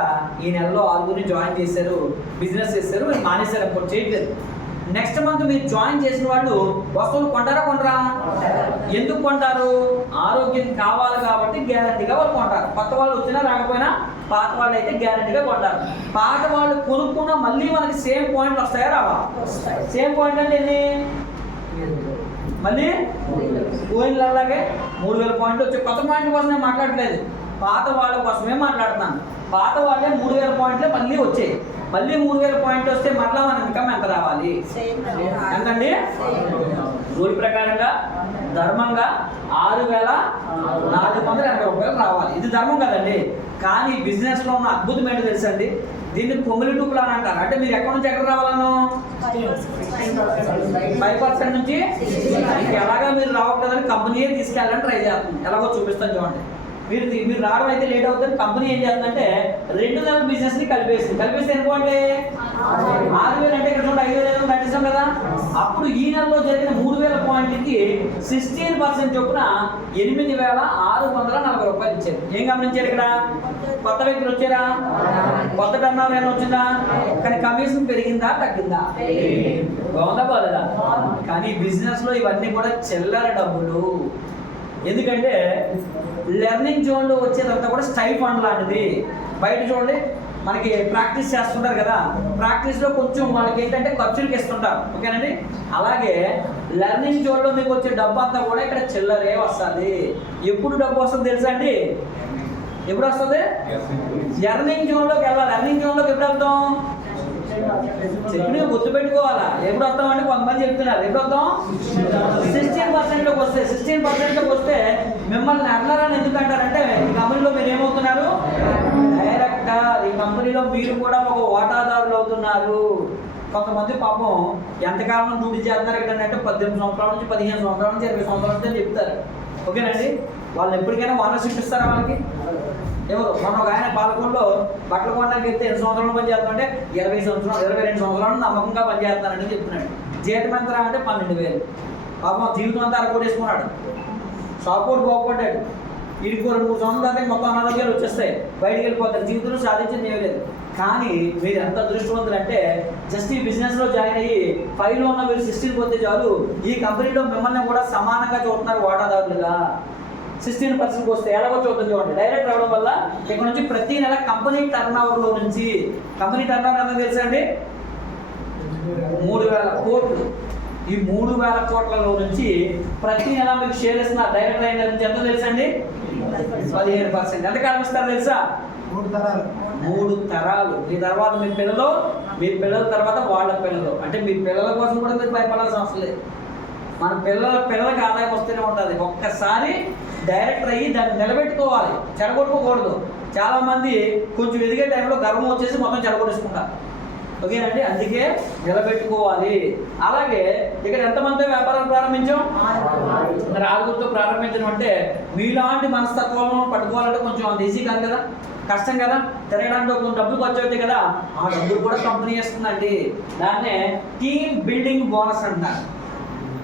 ఈ నెలలో 6 జాయిన్ చేశారు, బిజినెస్ చేశారు, మీరు మానేశారు అనుకో, చేయట్లేదు. నెక్స్ట్ మంత్ మీరు జాయిన్ చేసిన వాళ్ళు వస్తువులు కొంటారా? ఎందుకు కొంటారు? ఆరోగ్యం కావాలి కాబట్టి గ్యారంటీగా వాళ్ళు కొంటారు. కొత్త వాళ్ళు వచ్చినా రాకపోయినా పాత వాళ్ళు అయితే గ్యారంటీగా కొంటారు. పాత వాళ్ళు కొనుక్కున్నా మళ్ళీ మనకి సేమ్ పాయింట్లు వస్తాయా రావా? సేమ్ పాయింట్ అంటే ఏంటి? మళ్ళీ పోయిన అలాగే 3000 పాయింట్లు వచ్చాయి. కొత్త పాయింట్ల కోసం నేను మాట్లాడలేదు, పాత వాళ్ళ కోసమే మాట్లాడుతున్నాను. పాత వాళ్ళే 3000 పాయింట్లే మళ్ళీ వచ్చాయి. మళ్ళీ 3000 పాయింట్లు వస్తే మళ్ళీ మన ఇన్కమ్ ఎంత రావాలి? ఎంతండి? రూల్ ప్రకారంగా ధర్మంగా 6480 రూపాయలు రావాలి. ఇది ధర్మం కదండి. కానీ బిజినెస్లో ఉన్న అద్భుతం ఏంటో తెలుసండి, దీన్ని పొంగులిటూ ప్లాన్ అంటారు. అంటే మీరు ఎక్కడి నుంచి ఎక్కడ రావాలను? 5% నుంచి ఎలాగా మీరు రావట్లేదని కంపెనీయే తీసుకెళ్ళాలని ట్రై చేస్తుంది. ఎలాగో చూపిస్తాను చూడండి. మీరు రావడం అయితే లేట్ అవుతుంది. కంపెనీ ఏం చేస్తుందంటే 2 నెలల బిజినెస్ ని కలిపేస్తే అనుకోండి 6,000 అంటే ఇక్కడ చూడండి 5,000 కట్టిస్తాం కదా. అప్పుడు ఈ నెలలో జరిగిన 3,000 పాయింట్కి 16% చొప్పున 8,640 రూపాయలు ఇచ్చారు. ఏం గమనించారు? ఇక్కడ కొత్త వ్యక్తులు వచ్చారా? కొత్త టర్నోవర్ ఏమైనా వచ్చిందా? కానీ కమిషన్ పెరిగిందా తగ్గిందా? బాగుందా బాలేదా? కానీ బిజినెస్ లో ఇవన్నీ కూడా చిల్లర డబ్బులు. ఎందుకంటే లెర్నింగ్ జోన్లో వచ్చేదంతా కూడా స్టైఫండ్ లాంటిది. బయట చూడండి మనకి ప్రాక్టీస్ చేస్తుంటారు కదా, ప్రాక్టీస్లో కొంచెం వాళ్ళకి ఏంటంటే ఖర్చులకి ఇస్తుంటారు. ఓకేనండి. అలాగే లెర్నింగ్ జోన్లో మీకు వచ్చే డబ్బు అంతా కూడా ఇక్కడ చిల్లరే వస్తుంది. ఎప్పుడు డబ్బు వస్తుంది తెలుసా అండి? ఎప్పుడు వస్తుంది? లెర్నింగ్ జోన్లోకి వెళ్ళాలి. లెర్నింగ్ జోన్లోకి ఎప్పుడు వెళ్తాం? చెప్పి గుర్తు పెట్టుకోవాలా. ఎప్పుడు వస్తామంటే కొంతమంది చెప్తున్నారు ఎప్పుడు వస్తాం? 16%లోకి వస్తే 16%లోకి వస్తే మిమ్మల్ని అన్నారని ఎందుకు అంటారంటే ఈ కంపెనీలో మీరు ఏమవుతున్నారు? డైరెక్టర్. ఈ కంపెనీలో మీరు కూడా ఒక వాటాదారులు అవుతున్నారు. కొంతమంది పాపం ఎంతకాలం డ్యూటీ చేస్తున్నారు ఇక్కడ అంటే 18 సంవత్సరాల నుంచి 15 సంవత్సరాల నుంచి 20 సంవత్సరాల నుంచి చెప్తారు. ఓకేనండి. వాళ్ళని ఎప్పటికైనా ఓనర్షిప్ ఇస్తారా వాళ్ళకి? ఎవరు? మనం ఒక ఆయన పాలకొండలో బట్టలు కొనడానికి వెళ్తే 8 సంవత్సరాలు పని చేస్తామంటే 22 సంవత్సరాలు నమ్మకంగా పనిచేస్తానని చెప్తున్నాడు. జీతం ఎంత అంటే 12,000. పాపం జీవితం అంతా అరకొట్టేసుకున్నాడు. షాపోర్ట్ బాగుపడ్డాడు. వీడికి 2-3 సంవత్సరాల దాకా మొత్తం అనారోగ్యాలు వచ్చేస్తాయి, బయటికి వెళ్ళిపోతారు. జీవితంలో సాధించింది ఏమీ లేదు. కానీ మీరు ఎంత అదృష్టవంతులు అంటే జస్ట్ ఈ బిజినెస్లో జాయిన్ అయ్యి 5లో ఉన్న మీరు 16 పోతే చాలు ఈ కంపెనీలో మిమ్మల్ని కూడా సమానంగా చూస్తున్నారు వాటాదారులుగా. 16% వస్తే ఎలాగో చూద్దాం చూడండి. డైరెక్ట్ రావడం వల్ల ఇక్కడ నుంచి ప్రతి నెల కంపెనీ టర్నోవర్లో నుంచి, కంపెనీ టర్నోవర్ ఎంత తెలుసా అండి? 3,000 కోట్లు. ఈ 3,000 కోట్లలో నుంచి ప్రతి నెల మీకు షేర్ ఇస్తున్నారు. డైరెక్ట్ అయిన నుంచి ఎంత తెలుసా అండి? 17%. ఎంత కనిపిస్తారు తెలుసా? 3 తరాలు. మీ తర్వాత మీ పిల్లల తర్వాత వాళ్ళ పిల్లలు. అంటే మీ పిల్లల కోసం కూడా మీరు భయపడాల్సిన అవసరం లేదు. మన పిల్లలకి ఆదాయం వస్తూనే ఉంటుంది. ఒక్కసారి డైరెక్టర్ అయ్యి దాన్ని నిలబెట్టుకోవాలి, చెడగొట్టుకోకూడదు. చాలామంది కొంచెం ఎదిగే టైంలో గర్వం వచ్చేసి మొత్తం చెడగొట్టుకుంటారు. ఓకేనండి. అందుకే నిలబెట్టుకోవాలి. అలాగే ఇక్కడ ఎంతమంది వ్యాపారం ప్రారంభించాం? మరి 6గురితో ప్రారంభించడం అంటే మీలాంటి మనస్తత్వాలను పట్టుకోవాలంటే కొంచెం అంత ఈజీ కాదు కదా, కష్టం కదా. తిరగడానికి కొంచెం డబ్బులు ఖర్చు అవుతాయి కదా, ఆ డబ్బులు కూడా కంపెనీ ఇస్తుందండి. దాన్నే టీమ్ బిల్డింగ్ బోనస్ అంటున్నారు.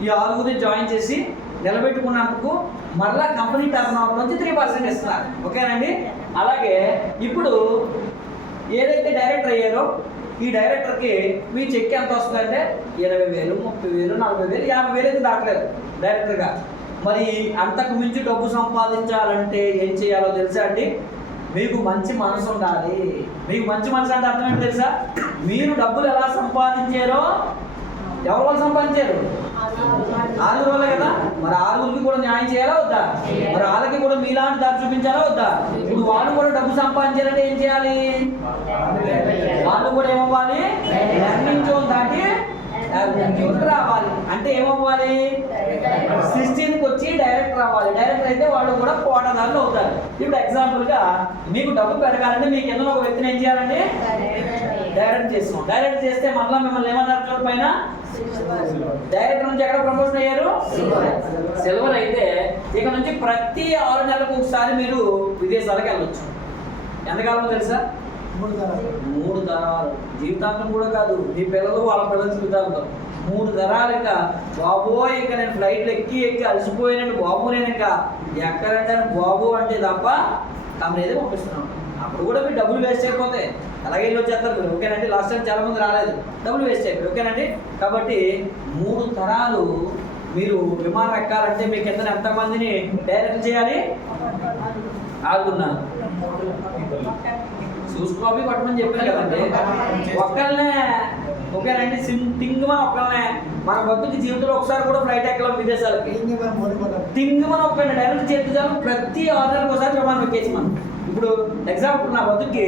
ఈ 6గురిని జాయిన్ చేసి నిలబెట్టుకున్నందుకు మరలా కంపెనీ టర్నోవర్ నుంచి 3% ఇస్తున్నారు. ఓకేనండి. అలాగే ఇప్పుడు ఏదైతే డైరెక్టర్ అయ్యారో ఈ డైరెక్టర్కి మీ చెక్ ఎంత వస్తుందంటే 20,000, 30,000, 40,000, 50,000 అయితే దాటలేదు డైరెక్టర్గా. మరి అంతకు మించి డబ్బు సంపాదించాలంటే ఏం చేయాలో తెలుసా అండి? మీకు మంచి మనసు ఉండాలి. మీకు మంచి మనసు అంటే అర్థం ఏంటి తెలుసా? మీరు డబ్బులు ఎలా సంపాదించారో ఎవరి వాళ్ళు సంపాదించారు? 6 రోజులే కదా. మరి 6గురికి కూడా న్యాయం చేయాలా వద్దా? మరి వాళ్ళకి కూడా మీలాంటి దారి చూపించాలా వద్దా? ఇప్పుడు వాళ్ళు కూడా డబ్బు సంపాదించాలంటే ఏం చేయాలి? వాళ్ళు కూడా ఏమవ్వాలి? లెర్నింగ్ జోన్ దాటి రావాలి. అంటే ఏమవ్వాలి? 16కి వచ్చి డైరెక్టర్ రావాలి. డైరెక్టర్ అయితే వాళ్ళు కూడా కోటదారులు అవుతారు. ఇప్పుడు ఎగ్జాంపుల్గా మీకు డబ్బు పెరగాలంటే మీకు కింద ఒక వ్యక్తిని ఏం చేయాలండి? డైరెక్ట్ చేస్తాం. డైరెక్ట్ చేస్తే మళ్ళీ మిమ్మల్ని ఏమన్నారు చూడ పైన? డైరెక్టర్ నుంచి ఎక్కడ ప్రమోషన్ అయ్యారు? సిల్వర్. అయితే ఇక నుంచి ప్రతి 6 నెలలకు ఒకసారి మీరు విదేశాలకు వెళ్ళొచ్చు. ఎంతకాలం తెలుసా? 3 తరాలు. జీవితాంతం కూడా కాదు, మీ పిల్లలు వాళ్ళ పిల్లల జీవితాంతం 3 తరాలు. ఇంకా బాబోయ్ ఇంకా నేను ఫ్లైట్లు ఎక్కి అలసిపోయానండి బాబు, నేను ఇంకా ఎక్కడంటే బాబు అంటే తప్ప తమను ఏదో పంపిస్తున్నాం. అప్పుడు కూడా మీరు డబ్బులు వేస్ట్ అయిపోతాయి. అలాగే వెళ్ళి వచ్చేస్తారు మీరు. ఓకేనండి. లాస్ట్ టైం చాలా మంది రాలేదు, డబ్బులు వేస్ట్ అయిపోయి. ఓకేనండి. కాబట్టి 3 తరాలు మీరు విమానం ఎక్కాలంటే మీ కింద ఎంతమందిని డైరెక్ట్ చేయాలి? 6 చూసుకోవి పట్టమని చెప్పాను కదండి. ఒక్కళ్ళనే. ఓకేనండి. టింగ్మని ఒక్కళ్ళనే. మన బతుకి జీవితంలో ఒకసారి కూడా ఫ్లైట్ ఎక్కలేం విదేశాలకి. టింగ్మని ఒక్కడిని డైరెక్ట్ చేద్దాం. ప్రతి 6 నెలలకు ఒకసారి విమానం ఎక్కేసి మనం. ఇప్పుడు ఎగ్జాంపుల్ నా బతుకి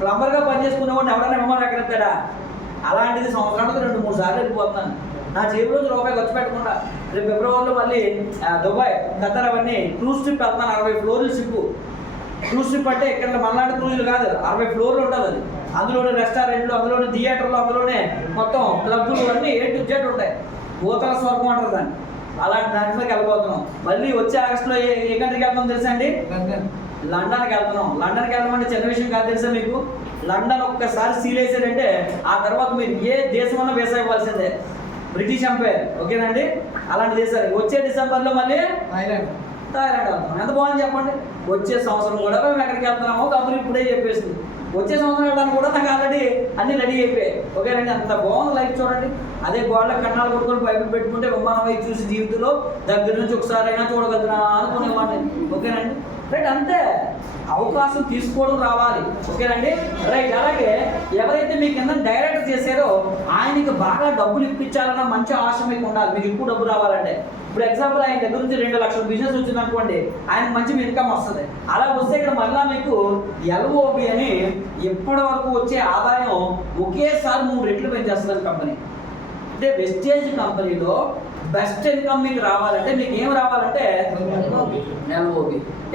ప్లంబర్గా పనిచేసుకునేవాడిని ఎవరైనా విమానం ఎక్కడెత్తాడా? అలాంటిది సంవత్సరానికి 2-3 సార్లు వెళ్ళిపోతున్నాను. నా జేబులో రూపాయి ఖర్చు పెట్టకుండా. రేపు ఫిబ్రవరిలో మళ్ళీ దుబాయ్, ఖతర్ అవన్నీ క్రూజ్ ట్రిప్ వెళ్తున్నాను. 60 ఫ్లోర్ల షిప్. క్రూజ్ ట్రిప్ అంటే ఇక్కడ మనలాంటి క్రూజులు కాదు, 60 ఫ్లోర్లు ఉంటుంది అది. అందులోనే రెస్టారెంట్లు, అందులోనే థియేటర్లు, అందులోనే మొత్తం క్లబ్లు అన్నీ A to Z ఉంటాయి. భూతల స్వర్గం అంటారు దాన్ని. అలాంటి దాంట్లోకి వెళ్ళిపోతున్నాం. మళ్ళీ వచ్చే ఆగస్టులో ఏ కంట్రీకి వెళ్తాం తెలుసా అండి? లండన్కి వెళ్తున్నాం. లండన్కి వెళ్ళడం అంటే చిన్న విషయం కాదు తెలుసా మీకు? లండన్ ఒక్కసారి సీల్ వేసారంటే ఆ తర్వాత మీరు ఏ దేశమన్నా వీసా ఇవ్వాల్సిందే. బ్రిటిష్ ఎంపైర్, ఓకేనండి? అలాంటి దేశాలు. వచ్చే డిసెంబర్లో మళ్ళీ థాయిలాండ్ వెళ్తాం. ఎంత బాగుంది చెప్పండి. వచ్చే సంవత్సరం కూడా మేము ఎక్కడికి వెళ్తున్నామో కంపెనీ ఇప్పుడే చెప్పేసింది. వచ్చే సంవత్సరం వెళ్ళడానికి కూడా నాకు ఆల్రెడీ అన్ని రెడీ అయిపోయాయి. ఓకేనండి? అంత బాగుంది లైఫ్ చూడండి. అదే గోడల కన్నాలు కొట్టుకొని బైబిల్ పెట్టుకుంటే విమానం అయి చూసి జీవితంలో దగ్గర నుంచి ఒకసారైనా చూడగలుగుతున్నా అనుకునేవాడిని. ఓకేనండి? రైట్, అంతే. అవకాశం తీసుకోవడం రావాలి. ఓకేనండి? రైట్. అలాగే ఎవరైతే మీ కింద డైరెక్ట్ చేశారో ఆయనకి బాగా డబ్బులు ఇప్పించాలన్న మంచి ఆశ మీకు ఉండాలి. మీకు ఎక్కువ డబ్బు రావాలంటే ఇప్పుడు ఎగ్జాంపుల్ ఆయన దగ్గర నుంచి 2 లక్షల బిజినెస్ వచ్చింది అనుకోండి, ఆయనకు మంచి ఇన్కమ్ వస్తుంది. అలా వస్తే ఇక్కడ మళ్ళీ మీకు ఎల్ఓబి అని ఎప్పటి వరకు వచ్చే ఆదాయం ఒకేసారి 3 రెట్లు పెంచేస్తుంది కంపెనీ. అంటే వెస్టేజ్ కంపెనీలో బెస్ట్ ఇన్కమ్ మీకు రావాలంటే మీకు ఏం రావాలంటే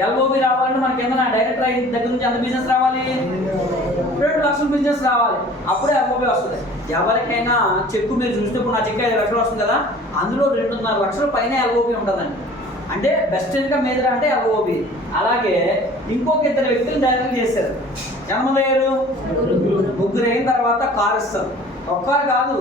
ఎల్ఓబి రావాలంటే మనకి ఏదైనా డైరెక్టర్ అయిన దగ్గర నుంచి అంత బిజినెస్ రావాలి, 2 లక్షల బిజినెస్ రావాలి. అప్పుడే ఎల్ఓబి వస్తుంది. ఎవరికైనా చెక్కు మీరు చూస్తే ఇప్పుడు నా చెక్ 5 లక్షలు వస్తుంది కదా, అందులో 2.5 లక్షల పైన ఎల్ఓబి ఉంటుందండి. అంటే బెస్ట్ ఇన్కమ్ ఏదైనా అంటే ఎల్ఓబి. అలాగే ఇంకొక 2 వ్యక్తులు డైరెక్ట్ చేశారు. ఎంతమంది అయ్యారు? 3 అయిన తర్వాత కారు ఇస్తారు. ఒక్కరు కాదు,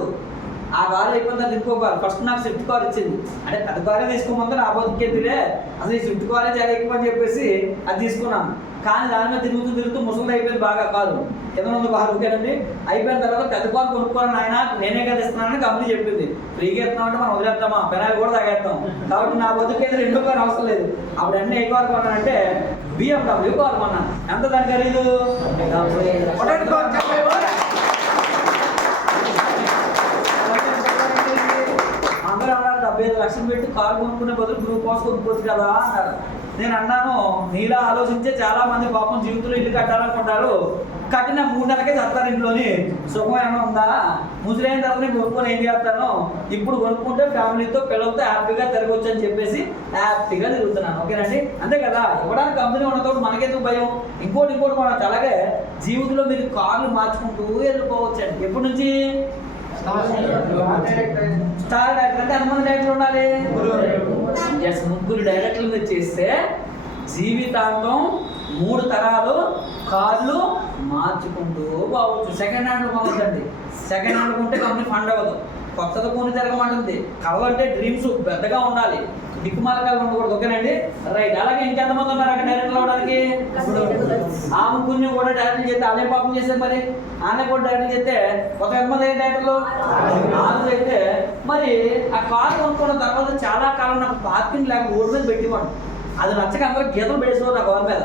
ఆ కారు అయిపోయిన తర్వాత ఇంకో కారు. ఫస్ట్ నాకు స్విఫ్ట్ కార్ ఇచ్చింది. అంటే పెద్ద కారే తీసుకోమంటే నా బతుకెత్తిలే, అసలు ఈ స్విఫ్ట్ కారే చాలా ఎక్కువ అని చెప్పేసి అది తీసుకున్నాను. కానీ దాని మీద తిరుగుతూ ముసలి అయిపోయింది బాగా కారు. కింద ఉంది కారు. ఓకేనండి? అయిపోయిన తర్వాత పెద్ద కారు కొనుక్కోవాలని ఆయన నేనే కదా ఇస్తున్నానని కంపెనీ చెప్పింది. ఫ్రీగా ఇస్తున్నాం అంటే మనం వదిలేస్తామా? పెనాలు కూడా తాగేస్తాం. కాబట్టి నా బతుకైతే 2 కారు అవసరం లేదు. అప్పుడు అన్నీ ఏ కారు కొన్నానంటే BMW కారు కొన్నాను. ఎంత దాని ఖరీదు? అందరూ అన్నారు 75 లక్షలు పెట్టి కారు కొనుక్కునే బదులు గ్రూప్ హౌస్ కొనుక్కోవచ్చు కదా అన్నారు. నేను అన్నాను, నీలా ఆలోచించే చాలా మంది పాపం జీవితంలో ఇల్లు కట్టాలనుకుంటారు. కట్టిన 3 నెలలకే చస్తారు. ఇంట్లోని సుఖం ఏమైనా ఉందా? ముసలైన తర్వాత నేను కొనుక్కొని ఏం చేస్తాను? ఇప్పుడు కొనుక్కుంటే ఫ్యామిలీతో పిల్లలతో హ్యాపీగా తిరగొచ్చు అని చెప్పేసి హ్యాపీగా తిరుగుతున్నాను. ఓకేనండి? అంతే కదా. ఇవ్వడానికి కంపెనీ ఉన్నతో మనకెందుకు భయం? ఇంకోటి మనం అలాగే జీవితంలో మీరు కార్లు మార్చుకుంటూ వెళ్ళిపోవచ్చు అండి. ఎప్పటి నుంచి? స్టార్ డైరెక్టర్ అంటే ఎంతమంది డైరెక్టర్లు ఉండాలి? 3 డైరెక్టర్లు మీరు చేస్తే జీవితాంతం 3 తరాలు కార్లు మార్చుకుంటూ పోవచ్చు. సెకండ్ హ్యాండ్ కొనొద్దండి. సెకండ్ హ్యాండ్ కొంటే కంపెనీ ఫండ్ అవ్వదు. కొత్తది కొని తిరగమంటుంది. కళ్ళంటే డ్రీమ్స్ పెద్దగా ఉండాలి, దిక్కుమాలకాలు ఉండకూడదు. ఓకేనండి? రైట్. అలాగే ఇంకెంతమంది ఉన్నారు అక్కడ డైరెక్టర్ అవడానికి? ఆమె పుణ్యం కూడా డైరెక్టర్ చేస్తే ఆలయ పాపం చేస్తే మరి ఆమె కూడా డైరెక్టర్ చేస్తే ఒక ఎంతమంది డైరెక్టర్లు? 4 అయితే మరి ఆ కారు కొనుక్కున్న తర్వాత చాలా కాలం నాకు పార్కింగ్ లేక రోడ్డు మీద పెట్టివ్వండి. అది నచ్చక అందరూ గీతలు పెట్టేసేవారు నా కారు మీద.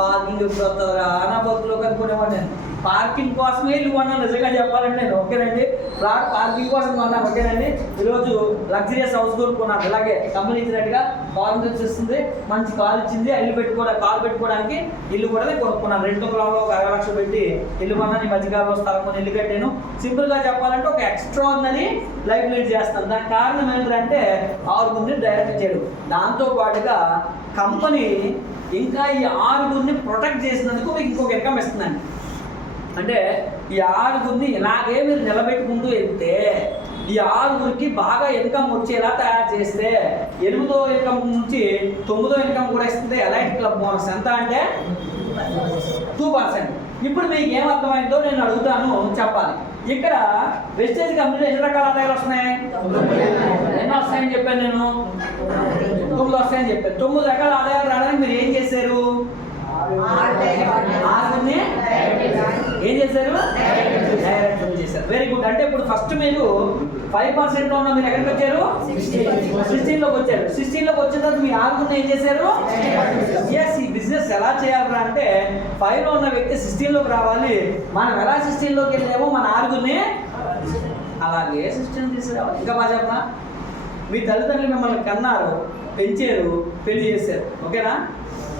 పార్కింగ్ ఎప్పుడు వస్తుందా నా బతుకులో కనుక్కునేవాడు. నేను పార్కింగ్ కోసమే ఇల్లు కొన్నాను నిజంగా చెప్పాలండి నేను. ఓకేనండి? పార్కింగ్ కోసం కొన్నాను. ఓకేనండి? ఈరోజు లగ్జరియస్ హౌస్ కొనుక్కున్నాను. ఇలాగే కంపెనీ ఇచ్చినట్టుగా కారు ఇస్తుంది, మంచి కారు ఇచ్చింది. ఇల్లు కారు పెట్టుకోవడానికి ఇల్లు కూడా నేను కొనుక్కున్నాను. 2 తులాల్లో ఒక 60 లక్షలు పెట్టి ఇల్లు కొన్నాను. ఈ మధ్యకాలంలో స్థలం కొని ఇల్లు కట్టాను. సింపుల్గా చెప్పాలంటే ఒక ఎక్స్ట్రాడినరీ లైఫ్ లీడ్ చేస్తాను. దానికి కారణం ఏంటంటే 6 డైరెక్ట్ చేయడం. దాంతో పాటుగా కంపెనీ ఇంకా ఈ 6 ప్రొటెక్ట్ చేసినందుకు మీకు ఇంకొక ఇన్కమ్ ఇస్తుందండి. అంటే ఈ 6 ఇలాగే మీరు నిలబెట్టుకుంటూ వెళ్తే ఈ 6 బాగా ఇన్కమ్ వచ్చేలా తయారు చేస్తే 8వ ఇన్కమ్ నుంచి 9వ ఇన్కమ్ కూడా ఇస్తుంది. ఎలైట్ క్లబ్ బోనస్ ఎంత అంటే 2%. ఇప్పుడు మీకు ఏమర్థమైందో నేను అడుగుతాను, చెప్పాలి. ఇక్కడ వెస్టేజ్ కంపెనీలో ఎన్ని రకాల ఆదాయాలు వస్తున్నాయి? ఎన్ని వస్తాయని చెప్పాను నేను? 9 వస్తాయని చెప్పాను. 9 రకాల ఆదాయాలు రావడానికి మీరు ఏం చేశారు? 6 ఏం చేశారు? డైరెక్ట్ చేశారు. Very good. అంటే ఇప్పుడు ఫస్ట్ మీరు 5% ఉన్న మీరు ఎక్కడికి వచ్చారు? 16లోకి వచ్చారు. 16లోకి వచ్చిన తర్వాత మీ 6 ఏం చేశారు? ఎస్, ఈ బిజినెస్ ఎలా చేయాలరా అంటే 5లో ఉన్న వ్యక్తి 16లోకి రావాలి. మనం ఎలా 16లోకి వెళ్ళామో మన 6 అలాగే 16 తీసుకురావాలి. ఇంకా బాగా చెప్పనా? మీ తల్లిదండ్రులు మిమ్మల్ని కన్నారు, పెంచారు, పెళ్లి చేశారు. ఓకేనా?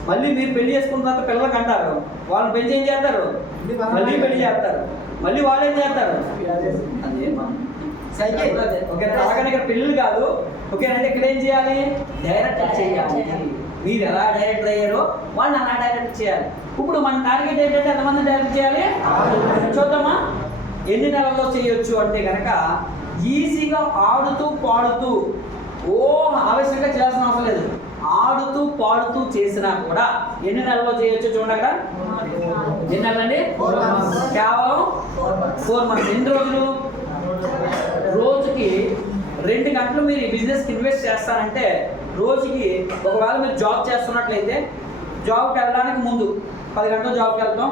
మళ్ళీ మీరు పెళ్లి చేసుకున్న తర్వాత పిల్లలకు అంటారు, వాళ్ళని పెళ్లి ఏం చేస్తారు? మళ్ళీ పెళ్లి చేస్తారు. మళ్ళీ వాళ్ళు ఏం చేస్తారు? అదే ఓకే. అలాగని ఇక్కడ పెళ్ళిళ్ళు కాదు. ఓకేనంటే ఇక్కడ ఏం చేయాలి? డైరెక్ట్ చేయాలి. మీరు ఎలా డైరెక్ట్ అయ్యారో వాళ్ళు అలా డైరెక్ట్ చేయాలి. ఇప్పుడు మన టార్గెట్ ఏంటంటే ఎంతమంది డైరెక్ట్ చేయాలి? చూద్దామా? ఎన్ని నెలల్లో చేయొచ్చు అంటే కనుక ఈజీగా ఆడుతూ పాడుతూ ఆవేశంగా చేయాల్సిన అవసరం లేదు. ఆడుతూ పాడుతూ చేసినా కూడా ఎన్ని నెలల్లో చేయొచ్చు చూడండి అక్కడ. ఎన్ని నెలలండి? కేవలం 4 months. ఎన్ని రోజులు? రోజుకి 2 గంటలు మీరు ఈ బిజినెస్కి ఇన్వెస్ట్ చేస్తారంటే రోజుకి ఒకవేళ మీరు జాబ్ చేస్తున్నట్లయితే జాబ్కి వెళ్ళడానికి ముందు 10 గంటలు జాబ్కి వెళ్తాం,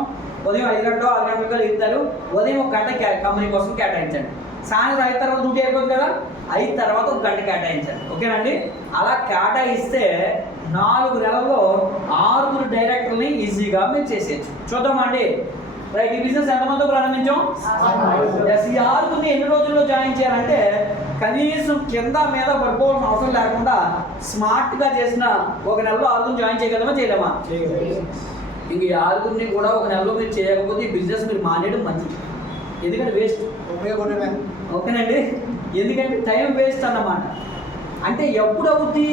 ఉదయం 5 గంటలు 6 గంటలకు వెళ్తారు, ఉదయం 1 గంట కంపెనీ కోసం కేటాయించండి. సాయంత్రం 5 తర్వాత డ్యూటీ అయిపోతుంది కదా, 5 తర్వాత 1 గంట కేటాయించండి. ఓకేనండి? అలా కేటాయిస్తే 4 నెలల్లో 6 డైరెక్టర్ని ఈజీగా మీరు చేసేయచ్చు. చూద్దామండి. రైట్, ఈ బిజినెస్ ఎంతమందితో ప్రారంభించాం? ఈ 6 ఎన్ని రోజుల్లో జాయిన్ చేయాలంటే కనీసం కింద మీద పడిపోవాల్సిన అవసరం లేకుండా స్మార్ట్గా చేసిన 1 నెలలో 6 జాయిన్ చేయగలమా చేయలేమా? ఇంక ఈ 6 కూడా 1 నెలలో మీరు చేయకపోతే ఈ బిజినెస్ మీరు మానేయడం మంచిది. ఎందుకంటే వేస్ట్. ఓకేనండి? ఎందుకంటే టైం వేస్ట్ అన్నమాట. అంటే ఎప్పుడు అవుద్ది?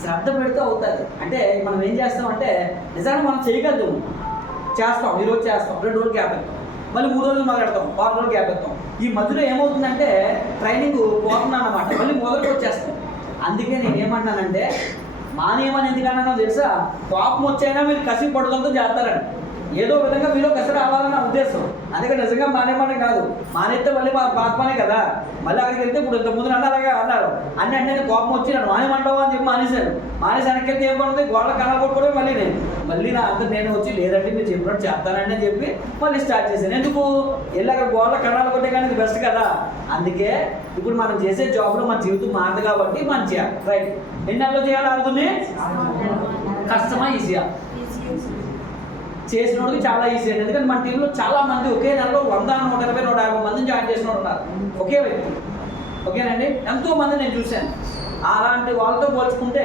శ్రద్ధ పెడితే అవుతుంది. అంటే మనం ఏం చేస్తామంటే నిజంగా మనం చేయగలుగుతాము, చేస్తాం, ఈరోజు చేస్తాం, 2 రోజులు గ్యాప్ పెడతాం, మళ్ళీ 3 రోజులు మొదలెడతాం, 6 రోజులు గ్యాప్ పెడతాం. ఈ మధ్యలో ఏమవుతుందంటే ట్రైనింగ్ పోతున్నాను అన్నమాట, మళ్ళీ మొదలుకి వచ్చేస్తాం. అందుకే నేను ఏమన్నానంటే మానేయమని ఎందుకన్నానో తెలుసా? కోపం వచ్చైనా మీరు కసి పడుతుందో చేస్తారండి. ఏదో విధంగా మీలో కసి రావాలన్న ఉద్దేశం. అందుకే నిజంగా మానేమని కాదు, మానేస్తే మళ్ళీ బాధపనే కదా. మళ్ళీ అక్కడికి వెళ్తే ఇప్పుడు ఇంతకుముందు నన్ను అలాగే అన్నారు, అంటే కోపం వచ్చి నన్ను మానేమంటావా అని చెప్పి మానేశాను. మానేసి వెనక్కి వెళ్తే ఏం పడుతుంది? గోడల కళ కొట్టుకోవడం. మళ్ళీ నా అంతా నేను వచ్చి లేదంటే మీరు చెప్పినట్టు చేస్తానండి అని చెప్పి మళ్ళీ స్టార్ట్ చేశాను. ఎందుకు? వెళ్ళి అక్కడ గోడల కణాలు కొట్టే కానీ ఇది బెస్ట్ కదా. అందుకే ఇప్పుడు మనం చేసే జాబ్లో మన జీవితం మారదు కాబట్టి మనం చేయాలి. రైట్, ఎన్ని నెలలు చేయాలి? అనుకుని కష్టమా ఈజీయా? చేసిన వాళ్ళకి చాలా ఈజీ అండి. ఎందుకంటే మన టీంలో చాలా మంది ఒకే నెలలో 100, 120, 150 మందిని జాయిన్ చేసిన వాళ్ళు ఉన్నారు, ఒకే వ్యక్తి. ఓకేనండి? ఎంతో మంది నేను చూశాను. అలాంటి వాళ్ళతో పోల్చుకుంటే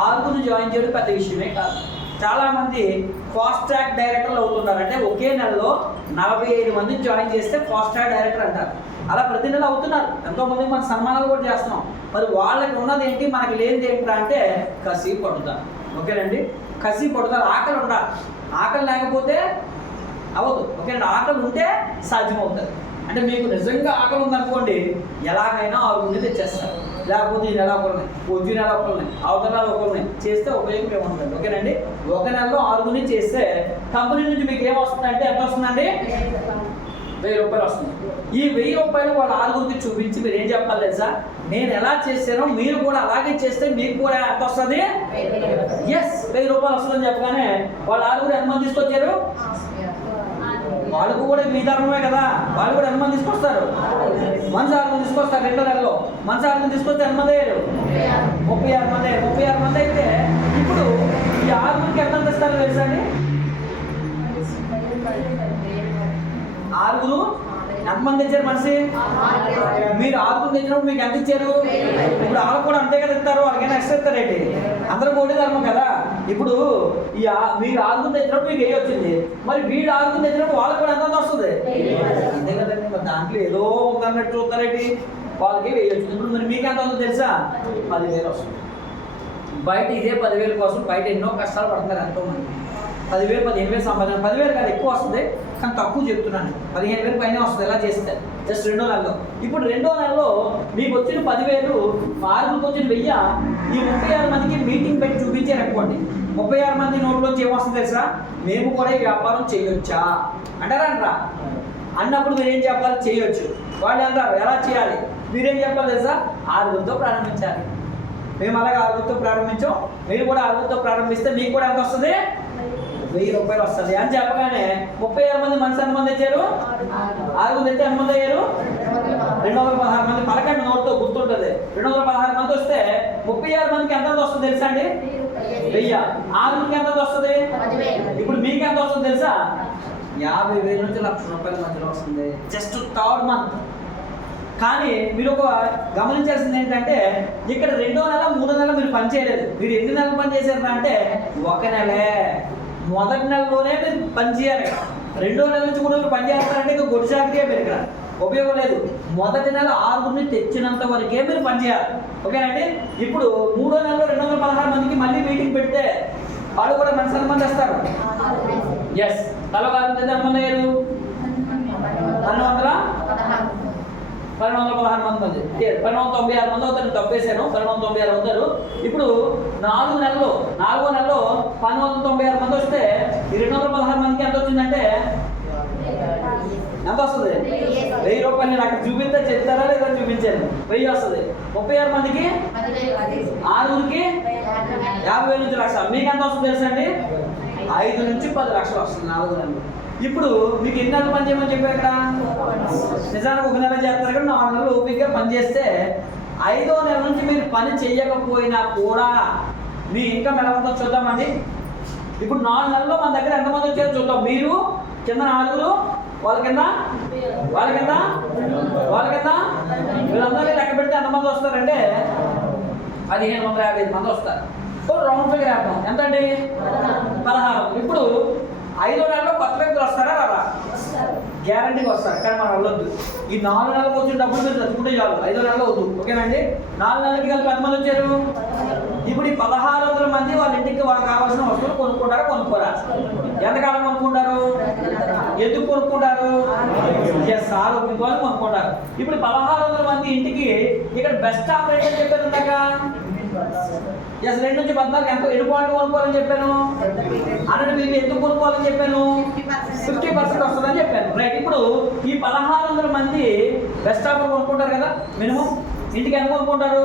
6 జాయిన్ చేయడం పెద్ద విషయమే కాదు. చాలామంది ఫాస్ట్ ట్రాక్ డైరెక్టర్లు అవుతున్నారు. అంటే ఒకే నెలలో 45 మందిని జాయిన్ చేస్తే ఫాస్ట్ ట్రాక్ డైరెక్టర్ అంటారు. అలా ప్రతి నెల అవుతున్నారు. ఎంతోమందికి మన సన్మానాలు కూడా చేస్తున్నాం. మరి వాళ్ళకి ఉన్నది ఏంటి, మనకి లేనిది ఏంటంటే అంటే కసి పడుతారు. ఓకేనండి? కసి పడుతారు. ఆకలి ఉండాలి. ఆకలి లేకపోతే అవ్వదు. ఓకేనండి? ఆకలి ఉంటే సాధ్యమవుతుంది. అంటే మీకు నిజంగా ఆకలి ఉందనుకోండి, ఎలాగైనా 6 తెచ్చేస్తారు. లేకపోతే ఈ నెల ఒకరిని, వచ్చి నెల ఒకరిని, అవతల నెల ఒకరిని చేస్తే ఉపయోగం ఏముంటుంది. ఓకేనండి? 1 నెలలో 6 చేస్తే కంపెనీ నుంచి మీకు ఏం వస్తుందంటే ఎంత వస్తుందండి? 1000 రూపాయలు వస్తుంది. ఈ 1000 రూపాయలు వాళ్ళ 6 చూపించి మీరు ఏం చెప్పాలి తెలుసా? నేను ఎలా చేశానో మీరు కూడా అలాగే చేస్తే మీకు కూడా ఎంత వస్తుంది? ఎస్, 1000 రూపాయలు వస్తుందని చెప్పగానే వాళ్ళ 6 ఎంతమంది తీసుకొచ్చారు? వాళ్ళకు కూడా మీ ధర్మమే కదా. వాళ్ళు కూడా ఎంతమంది తీసుకొస్తారు? 6 తీసుకొస్తారు. 2 నెలల్లో 6 తీసుకొస్తే ఎంతమంది అయ్యారు? 36 మంది. 36 మంది అయితే ఇప్పుడు ఈ 6 ఎంత ఇస్తారు తెలుసా అండి? 6 ఎంతమంది తెచ్చారు మనిషి? మీరు 6 తెచ్చినప్పుడు మీకు ఎంత ఇచ్చారు? ఇప్పుడు వాళ్ళకు కూడా అంతే కదా ఇస్తారు. వాళ్ళకైనా ఎక్స్ట్రా ఇస్తారేంటి? అందరూ ఒకటే ధర్మం కదా. ఇప్పుడు మీరు 6 తెచ్చినప్పుడు మీకు వచ్చింది, మరి వీళ్ళు 6 తెచ్చినప్పుడు వాళ్ళకి కూడా ఎంత వస్తుంది? అంతే కదండి. మరి దాంట్లో ఏదో ఉందన్నట్టు చూస్తారేంటి? వాళ్ళకి వేయొచ్చు. ఇప్పుడు మరి మీకు ఎంత వస్తుంది తెలుసా? 10,000 వస్తుంది. బయట ఇదే 10,000 కోసం బయట ఎన్నో కష్టాలు పడుతున్నారు ఎంతోమంది. 10,000, 15,000 సంపాదన. 10,000 కాదు, ఎక్కువ వస్తుంది కానీ తక్కువ చెప్తున్నాను. 15,000 పైన వస్తుంది. ఎలా చేస్తే జస్ట్ 2వ నెలలో. ఇప్పుడు 2వ నెలలో మీకు వచ్చిన 10,000, 6 వచ్చిన 1000, ఈ 36 మందికి మీటింగ్ పెట్టి చూపించారు అనుకోండి. 36 మంది నోట్లోంచి ఏమొస్తుంది తెలుసా? మేము కూడా ఈ వ్యాపారం చేయొచ్చా అంటారా? అన్నప్పుడు మీరేం చెప్పాలి? చేయొచ్చు. వాళ్ళు అంటారు ఎలా చేయాలి? మీరేం చెప్పాలి తెలుసా? 6 ప్రారంభించాలి. మేము అలాగే 6 ప్రారంభించాం, మీరు కూడా 6 ప్రారంభిస్తే మీకు కూడా ఎంత వస్తుంది? 1000 రూపాయలు వస్తుంది అని చెప్పగానే 36 మంది మనిషి ఎంతమంది వచ్చారు? 6 తెస్తే ఎంతమంది అయ్యారు? 216 మంది. పలకండి, నోటితో గుర్తుంటుంది. 216 మంది వస్తే 36 మందికి ఎంత వస్తుంది తెలుసా అండి? 1000. 6 ఎంత వస్తుంది? ఇప్పుడు మీకు ఎంత వస్తుంది తెలుసా? 50,000 నుంచి 1,00,000 రూపాయల మధ్యలో వస్తుంది. Just 3rd month. కానీ మీరు ఒక గమనించాల్సింది ఏంటంటే ఇక్కడ 2వ నెల 3వ నెల మీరు పని చేయలేదు. మీరు ఎన్ని నెలలు పని చేశారు అంటే 1 నెలే. మొదటి నెలలోనే మీరు పని చేయాలి. 2వ నెల నుంచి కూడా మీరు పని చేస్తారంటే ఇక గొడ్డు చాకరీ మీరు ఇక్కడ ఉపయోగం లేదు. మొదటి నెల 6 తెచ్చినంత వరకే మీరు పని చేయాలి. ఓకేనండి? ఇప్పుడు 3వ నెలలో 216 మందికి మళ్ళీ మీటింగ్ పెడితే వాళ్ళు కూడా మంచి ఎంతమంది వస్తారు? ఎస్, 40 ఎంతమంది అయ్యారు? 1200. 1216 మంది 1296 మంది అవుతారు. తప్పేశాను, 1296 అవుతారు. ఇప్పుడు 4 నెలల్లో 4వ నెలలో 1296 మంది వస్తే ఈ 216 మందికి ఎంత వచ్చిందంటే ఎంత వస్తుంది? 1000 రూపాయలు. నేను అక్కడ చూపిస్తే చెప్తారా లేదా చూపించాను. 1000 వస్తుంది. 36 మందికి 6కి 50,000 నుంచి 1,00,000. మీకు ఎంత వస్తుంది తెలుసా అండి? 5 నుంచి 10 లక్షలు వస్తుంది 4 నెలలు. ఇప్పుడు మీకు ఎన్ని నెలలు పని చేయమని చెప్పారు ఇక్కడ? నిజానికి 1 నెల చేస్తారు కానీ 4 నెలలు ఓపికగా పని చేస్తే 5వ నెల నుంచి మీరు పని చేయకపోయినా కూడా మీ ఇన్కమ్ ఎలా ఉందో చూద్దామండి. ఇప్పుడు 4 నెలల్లో మన దగ్గర ఎంతమంది వచ్చారో చూద్దాం. మీరు కింద 4, వాళ్ళ కింద వీళ్ళందరినీ లెక్క పెడితే ఎంతమంది వస్తారంటే 1555 మంది వస్తారు. రౌండ్ ఫిగర్ వేద్దాం. ఎంతండి? 16. ఇప్పుడు 5వ నెలలో కొత్త వ్యక్తులు వస్తారా రారా? గ్యారంటీగా వస్తారు. కానీ మనం వెళ్ళొద్దు. ఈ 4 నెలలకు వచ్చిన డబ్బులు మీరు తెచ్చుకుంటే చాలు. 5వ నెలలో వద్దు. ఓకేనండి? 4 నెలలకి కలిపి ఎంతమంది వచ్చారు? ఇప్పుడు ఈ 1600 మంది వాళ్ళ ఇంటికి వాళ్ళకి కావాల్సిన వస్తువులు కొనుక్కుంటారా కొనుక్కోరా? ఎంతకాలం కొనుక్కుంటారు? ఎందుకు కొనుక్కుంటారు? ఆరోగ్యం కోసం కొనుక్కుంటారు. ఇప్పుడు 1600 మంది ఇంటికి ఇక్కడ బెస్ట్ ఆఫర్ ఏంటని చెప్పారు ఇందాక? 2 నుంచి 14 ఎంత ఎన్ని పాయింట్లు కొనుక్కోవాలని చెప్పాను? అన్నట్టు మీరు ఎందుకు కొనుక్కోవాలని చెప్పాను? 50% వస్తుందని చెప్పాను. రైట్. ఇప్పుడు ఈ 1600 మంది బెస్ట్ ఆఫర్ కొనుక్కుంటారు కదా. మినిమం ఇంటికి ఎంత కొనుక్కుంటారు?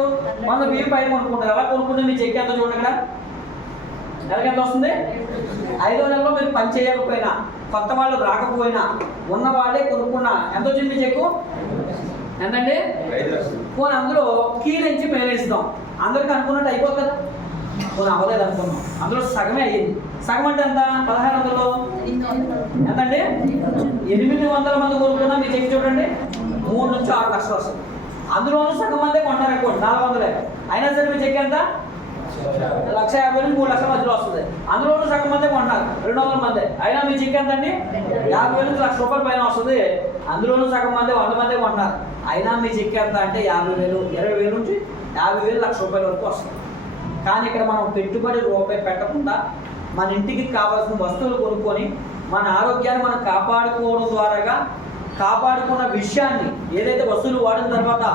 100 బియ్యం పైన కొనుక్కుంటారు. అలా కొనుక్కుంటే మీ చెక్ ఎంత చూడండి ఇక్కడ. నెలకి ఎంత వస్తుంది? 5వ నెలలో మీరు పని చేయకపోయినా, కొత్త వాళ్ళు రాకపోయినా, ఉన్న వాళ్ళే కొనుక్కున్నా ఎంత వచ్చింది మీ చెక్కు? ఎంతండి? పోనీ అందులో కీ నుంచి మేనేస్తాం. అందరికి అనుకున్నట్టు అయిపోతుంది కదా. పోనీ అవ్వలేదు అనుకున్నాం, అందులో సగమే అయ్యింది. సగం అంటే ఎంత? 1600లో ఎంతండి? 800 మంది కొనుక్కున్నా మీ చెక్ చూడండి 3 నుంచి 6 లక్షలు వస్తుంది. అందులోనూ సగం మందే కొంటారు ఎక్కువ 400. అయినా సరే మీ చెక్ ఎంత? 1,50,000 నుంచి 3 లక్షల మధ్యలో వస్తుంది. అందులోనూ సగం మందే కొంటారు 200 మంది. అయినా మీ చెక్ ఎంత అండి? 50,000 నుంచి 1,00,000 రూపాయల పైన వస్తుంది. అందులోనూ సగం మంది 100 మందే కొంటారు. అయినా మీ చెక్ ఎంత అంటే 50,000, 20,000 నుంచి 50,000, 1,00,000 రూపాయల వరకు వస్తుంది. కానీ ఇక్కడ మనం పెట్టుబడి రూపాయి పెట్టకుండా మన ఇంటికి కావాల్సిన వస్తువులు కొనుక్కొని మన ఆరోగ్యాన్ని మనం కాపాడుకోవడం ద్వారాగా కాపాడుకున్న విషయాన్ని, ఏదైతే వస్తువులు వాడిన తర్వాత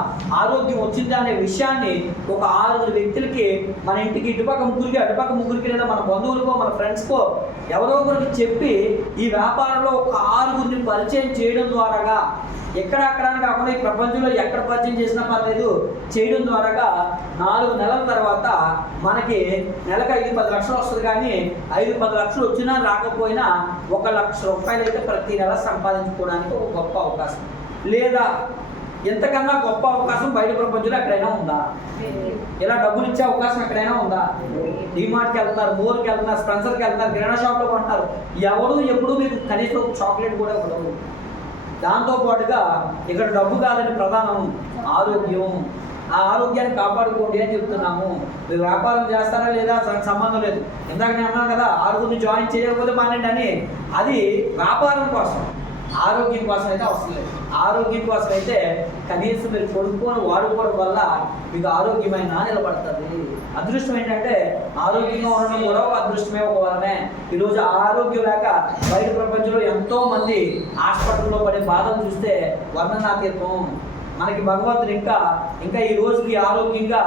ఆరోగ్యం వచ్చింది అనే విషయాన్ని ఒక 6 వ్యక్తులకి మన ఇంటికి ఇటుపక్క ముగ్గురికి అటుపక్క ముగ్గురికి లేదా మన బంధువులకో మన ఫ్రెండ్స్కో ఎవరో ఒకరికి చెప్పి ఈ వ్యాపారంలో ఒక 6 పరిచయం చేయడం ద్వారాగా ఎక్కడక్కడానికి కాకుండా ఈ ప్రపంచంలో ఎక్కడ పరిచయం చేసినా పర్లేదు చేయడం ద్వారాగా 4 నెలల తర్వాత మనకి నెలకు 5-10 లక్షలు వస్తుంది. కానీ 5-10 లక్షలు వచ్చినా రాకపోయినా 1,00,000 రూపాయలు అయితే ప్రతి నెల సంపాదించుకోవడానికి ఒక గొప్ప అవకాశం. లేదా ఎంతకన్నా గొప్ప అవకాశం బయట ప్రపంచంలో ఎక్కడైనా ఉందా? ఇలా డబ్బులు ఇచ్చే అవకాశం ఎక్కడైనా ఉందా? డిమార్ట్కి వెళ్తున్నారు, మోర్కి వెళ్తున్నారు, స్పెన్సర్కి వెళ్తున్నారు, కిరాణా షాప్లో కొంటున్నారు. ఎవరు ఎప్పుడు మీకు కనీసం చాక్లెట్ కూడా ఇవ్వదు. దాంతోపాటుగా ఇక్కడ డబ్బు కాదని ప్రధానం ఆరోగ్యం. ఆ ఆరోగ్యాన్ని కాపాడుకోండి అని చెప్తున్నాము. మీరు వ్యాపారం చేస్తారా లేదా సంబంధం లేదు. ఇందాక నేను అన్నాను కదా 6 జాయిన్ చేయకపోతే మానండి అని. అది వ్యాపారం కోసం, ఆరోగ్యం కోసం అయితే అవసరం లేదు. ఆరోగ్యం కోసం అయితే కనీసం మీరు కొనుక్కొని వాడుకోవడం వల్ల మీకు ఆరోగ్యమైన నిలబడుతుంది. అదృష్టం ఏంటంటే ఆరోగ్యంగా ఉండడం కూడా ఒక అదృష్టమే, ఒక వరమే. ఈరోజు ఆరోగ్యం లేక బయట ప్రపంచంలో ఎంతో మంది హాస్పిటల్లో పడే బాధలు చూస్తే వర్ణనాతీతం. మనకి భగవంతుడు ఇంకా ఈ రోజుకి ఆరోగ్యంగా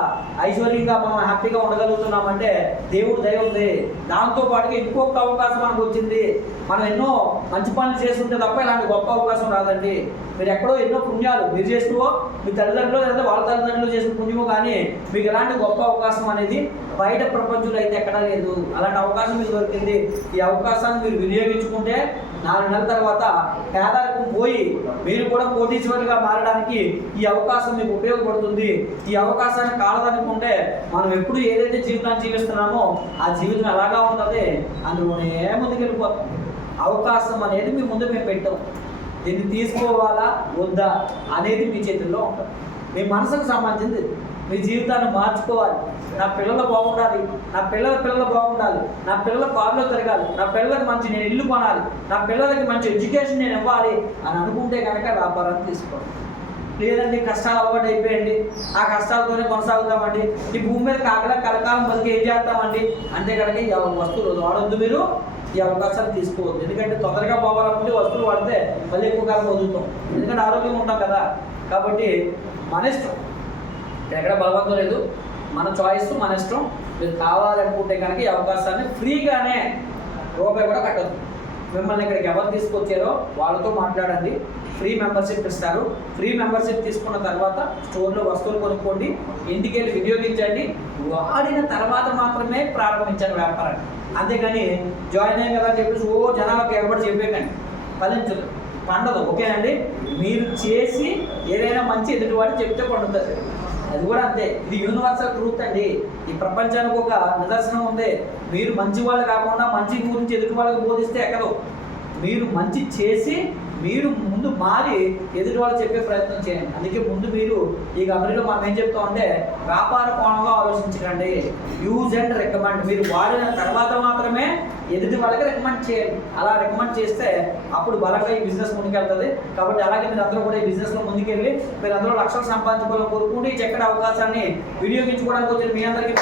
ఐశ్వర్యంగా మనం హ్యాపీగా ఉండగలుగుతున్నామంటే దేవుడు దయ ఉంది. దాంతోపాటుగా ఇంకొక అవకాశం మనకు వచ్చింది. మనం ఎన్నో మంచి పనులు చేస్తుంటే తప్ప ఇలాంటి గొప్ప అవకాశం రాదండి. మీరు ఎక్కడో ఎన్నో పుణ్యాలు మీరు చేసినవో, మీ తల్లిదండ్రులు లేదా వాళ్ళ తల్లిదండ్రులు చేసిన పుణ్యమో కానీ మీకు ఎలాంటి గొప్ప అవకాశం అనేది బయట ప్రపంచంలో అయితే ఎక్కడా లేదు. అలాంటి అవకాశం మీకు దొరికింది. ఈ అవకాశాన్ని మీరు వినియోగించుకుంటే 4 నెలల తర్వాత పేదరికం పోయి మీరు కూడా కోటీశ్వరులుగా మారడానికి ఈ అవకాశం మీకు ఉపయోగపడుతుంది. ఈ అవకాశాన్ని కాలదనుకుంటే మనం ఎప్పుడు ఏదైతే జీవితాన్ని జీవిస్తున్నామో ఆ జీవితం ఎలాగా ఉంటుంది అందులోనే ముందుకు వెళ్ళిపోతాం. అవకాశం అనేది మీ ముందు మేము పెట్టాం. దీన్ని తీసుకోవాలా వద్దా అనేది మీ చేతుల్లో ఉంటుంది. మీ మనసుకు సంబంధించింది. మీ జీవితాన్ని మార్చుకోవాలి. నా పిల్లలు బాగుండాలి, నా పిల్లలు బాగుండాలి, నా పిల్లల కారులో తిరగాలి, నా పిల్లలకు మంచి నేను ఇల్లు కొనాలి, నా పిల్లలకి మంచి ఎడ్యుకేషన్ నేను ఇవ్వాలి అని అనుకుంటే కనుక వ్యాపారాన్ని తీసుకోవాలి. లేదండి కష్టాలు అలవాటు అయిపోయండి, ఆ కష్టాలతోనే కొనసాగుతామండి, ఈ భూమి మీద కలకాలం బతికి ఏం చేస్తామండి అంటే కనుక వస్తువులు వాడొద్దు. మీరు ఈ అవకాశాలు తీసుకోవద్దు. ఎందుకంటే తొందరగా పోవాలనుకుంటే వస్తువులు వాడితే మళ్ళీ ఎక్కువ కాలం వదులుతాం, ఎందుకంటే ఆరోగ్యంగా ఉంటాం కదా. కాబట్టి మన ఇష్టం, ఎక్కడ బలవంతం లేదు, మన చాయిస్ మన ఇష్టం. మీరు కావాలనుకుంటే కనుక ఈ అవకాశాన్ని ఫ్రీగానే రూపాయి కూడా కట్టదు. మిమ్మల్ని ఇక్కడికి ఎవరు తీసుకొచ్చారో వాళ్ళతో మాట్లాడండి, ఫ్రీ మెంబర్షిప్ ఇస్తారు. ఫ్రీ మెంబర్షిప్ తీసుకున్న తర్వాత స్టోర్లో వస్తువులు కొనుక్కోండి, ఇంటికి వెళ్ళి వినియోగించండి, వాడిన తర్వాత మాత్రమే ప్రారంభించండి వ్యాపారాన్ని. అంతేగాని జాయిన్ అయ్యాం కదా అని చెప్పేసి జనాలకు ఎవరు చెప్పేకండి, ఫలించదు, పండదు. ఓకేనండి, మీరు చేసి ఏదైనా మంచి ఎదుటివాడు చెప్తే పండుతుంది. అది కూడా అంతే, ఇది యూనివర్సల్ ట్రూత్ అండి. ఈ ప్రపంచానికి ఒక నిదర్శనం ఉంది. మీరు మంచి వాళ్ళు కాకుండా మంచి గురించి ఎదుటి వాళ్ళకి బోధిస్తే ఎక్కదు. మీరు మంచి చేసి మీరు ముందు మారి ఎదుటి వాళ్ళు చెప్పే ప్రయత్నం చేయండి. అందుకే ముందు మీరు ఈ కంపెనీలో మనం ఏం చెప్తామంటే వ్యాపార కోణంగా ఆలోచించకండి, యూజ్ అండ్ రికమెండ్. మీరు వాడిన తర్వాత మాత్రమే ఎదుటి వాళ్ళకి రికమెండ్ చేయండి. అలా రికమెండ్ చేస్తే అప్పుడు బలంగా ఈ బిజినెస్ ముందుకెళ్తుంది. కాబట్టి అలాగే మీరు అందరూ కూడా ఈ బిజినెస్లో ముందుకెళ్ళి మీరు అందరూ లక్షలు సంపాదించుకోవాలని కోరుకుంటూ ఈ చక్కటి అవకాశాన్ని వినియోగించుకోవడానికి వచ్చిన మీ అందరికీ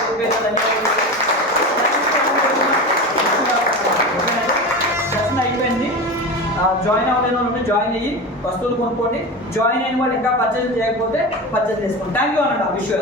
సెషన్ అయిపోయింది. జాయిన్ అవ్వలేని వాళ్ళు జాయిన్ అయ్యి వస్తువులు కొనుక్కోండి. జాయిన్ అయిన వాళ్ళు ఇంకా పర్చేజ్ చేయకపోతే పర్చేజ్ చేసుకోండి. థ్యాంక్ యూ అన్నాడు విష్ యూ.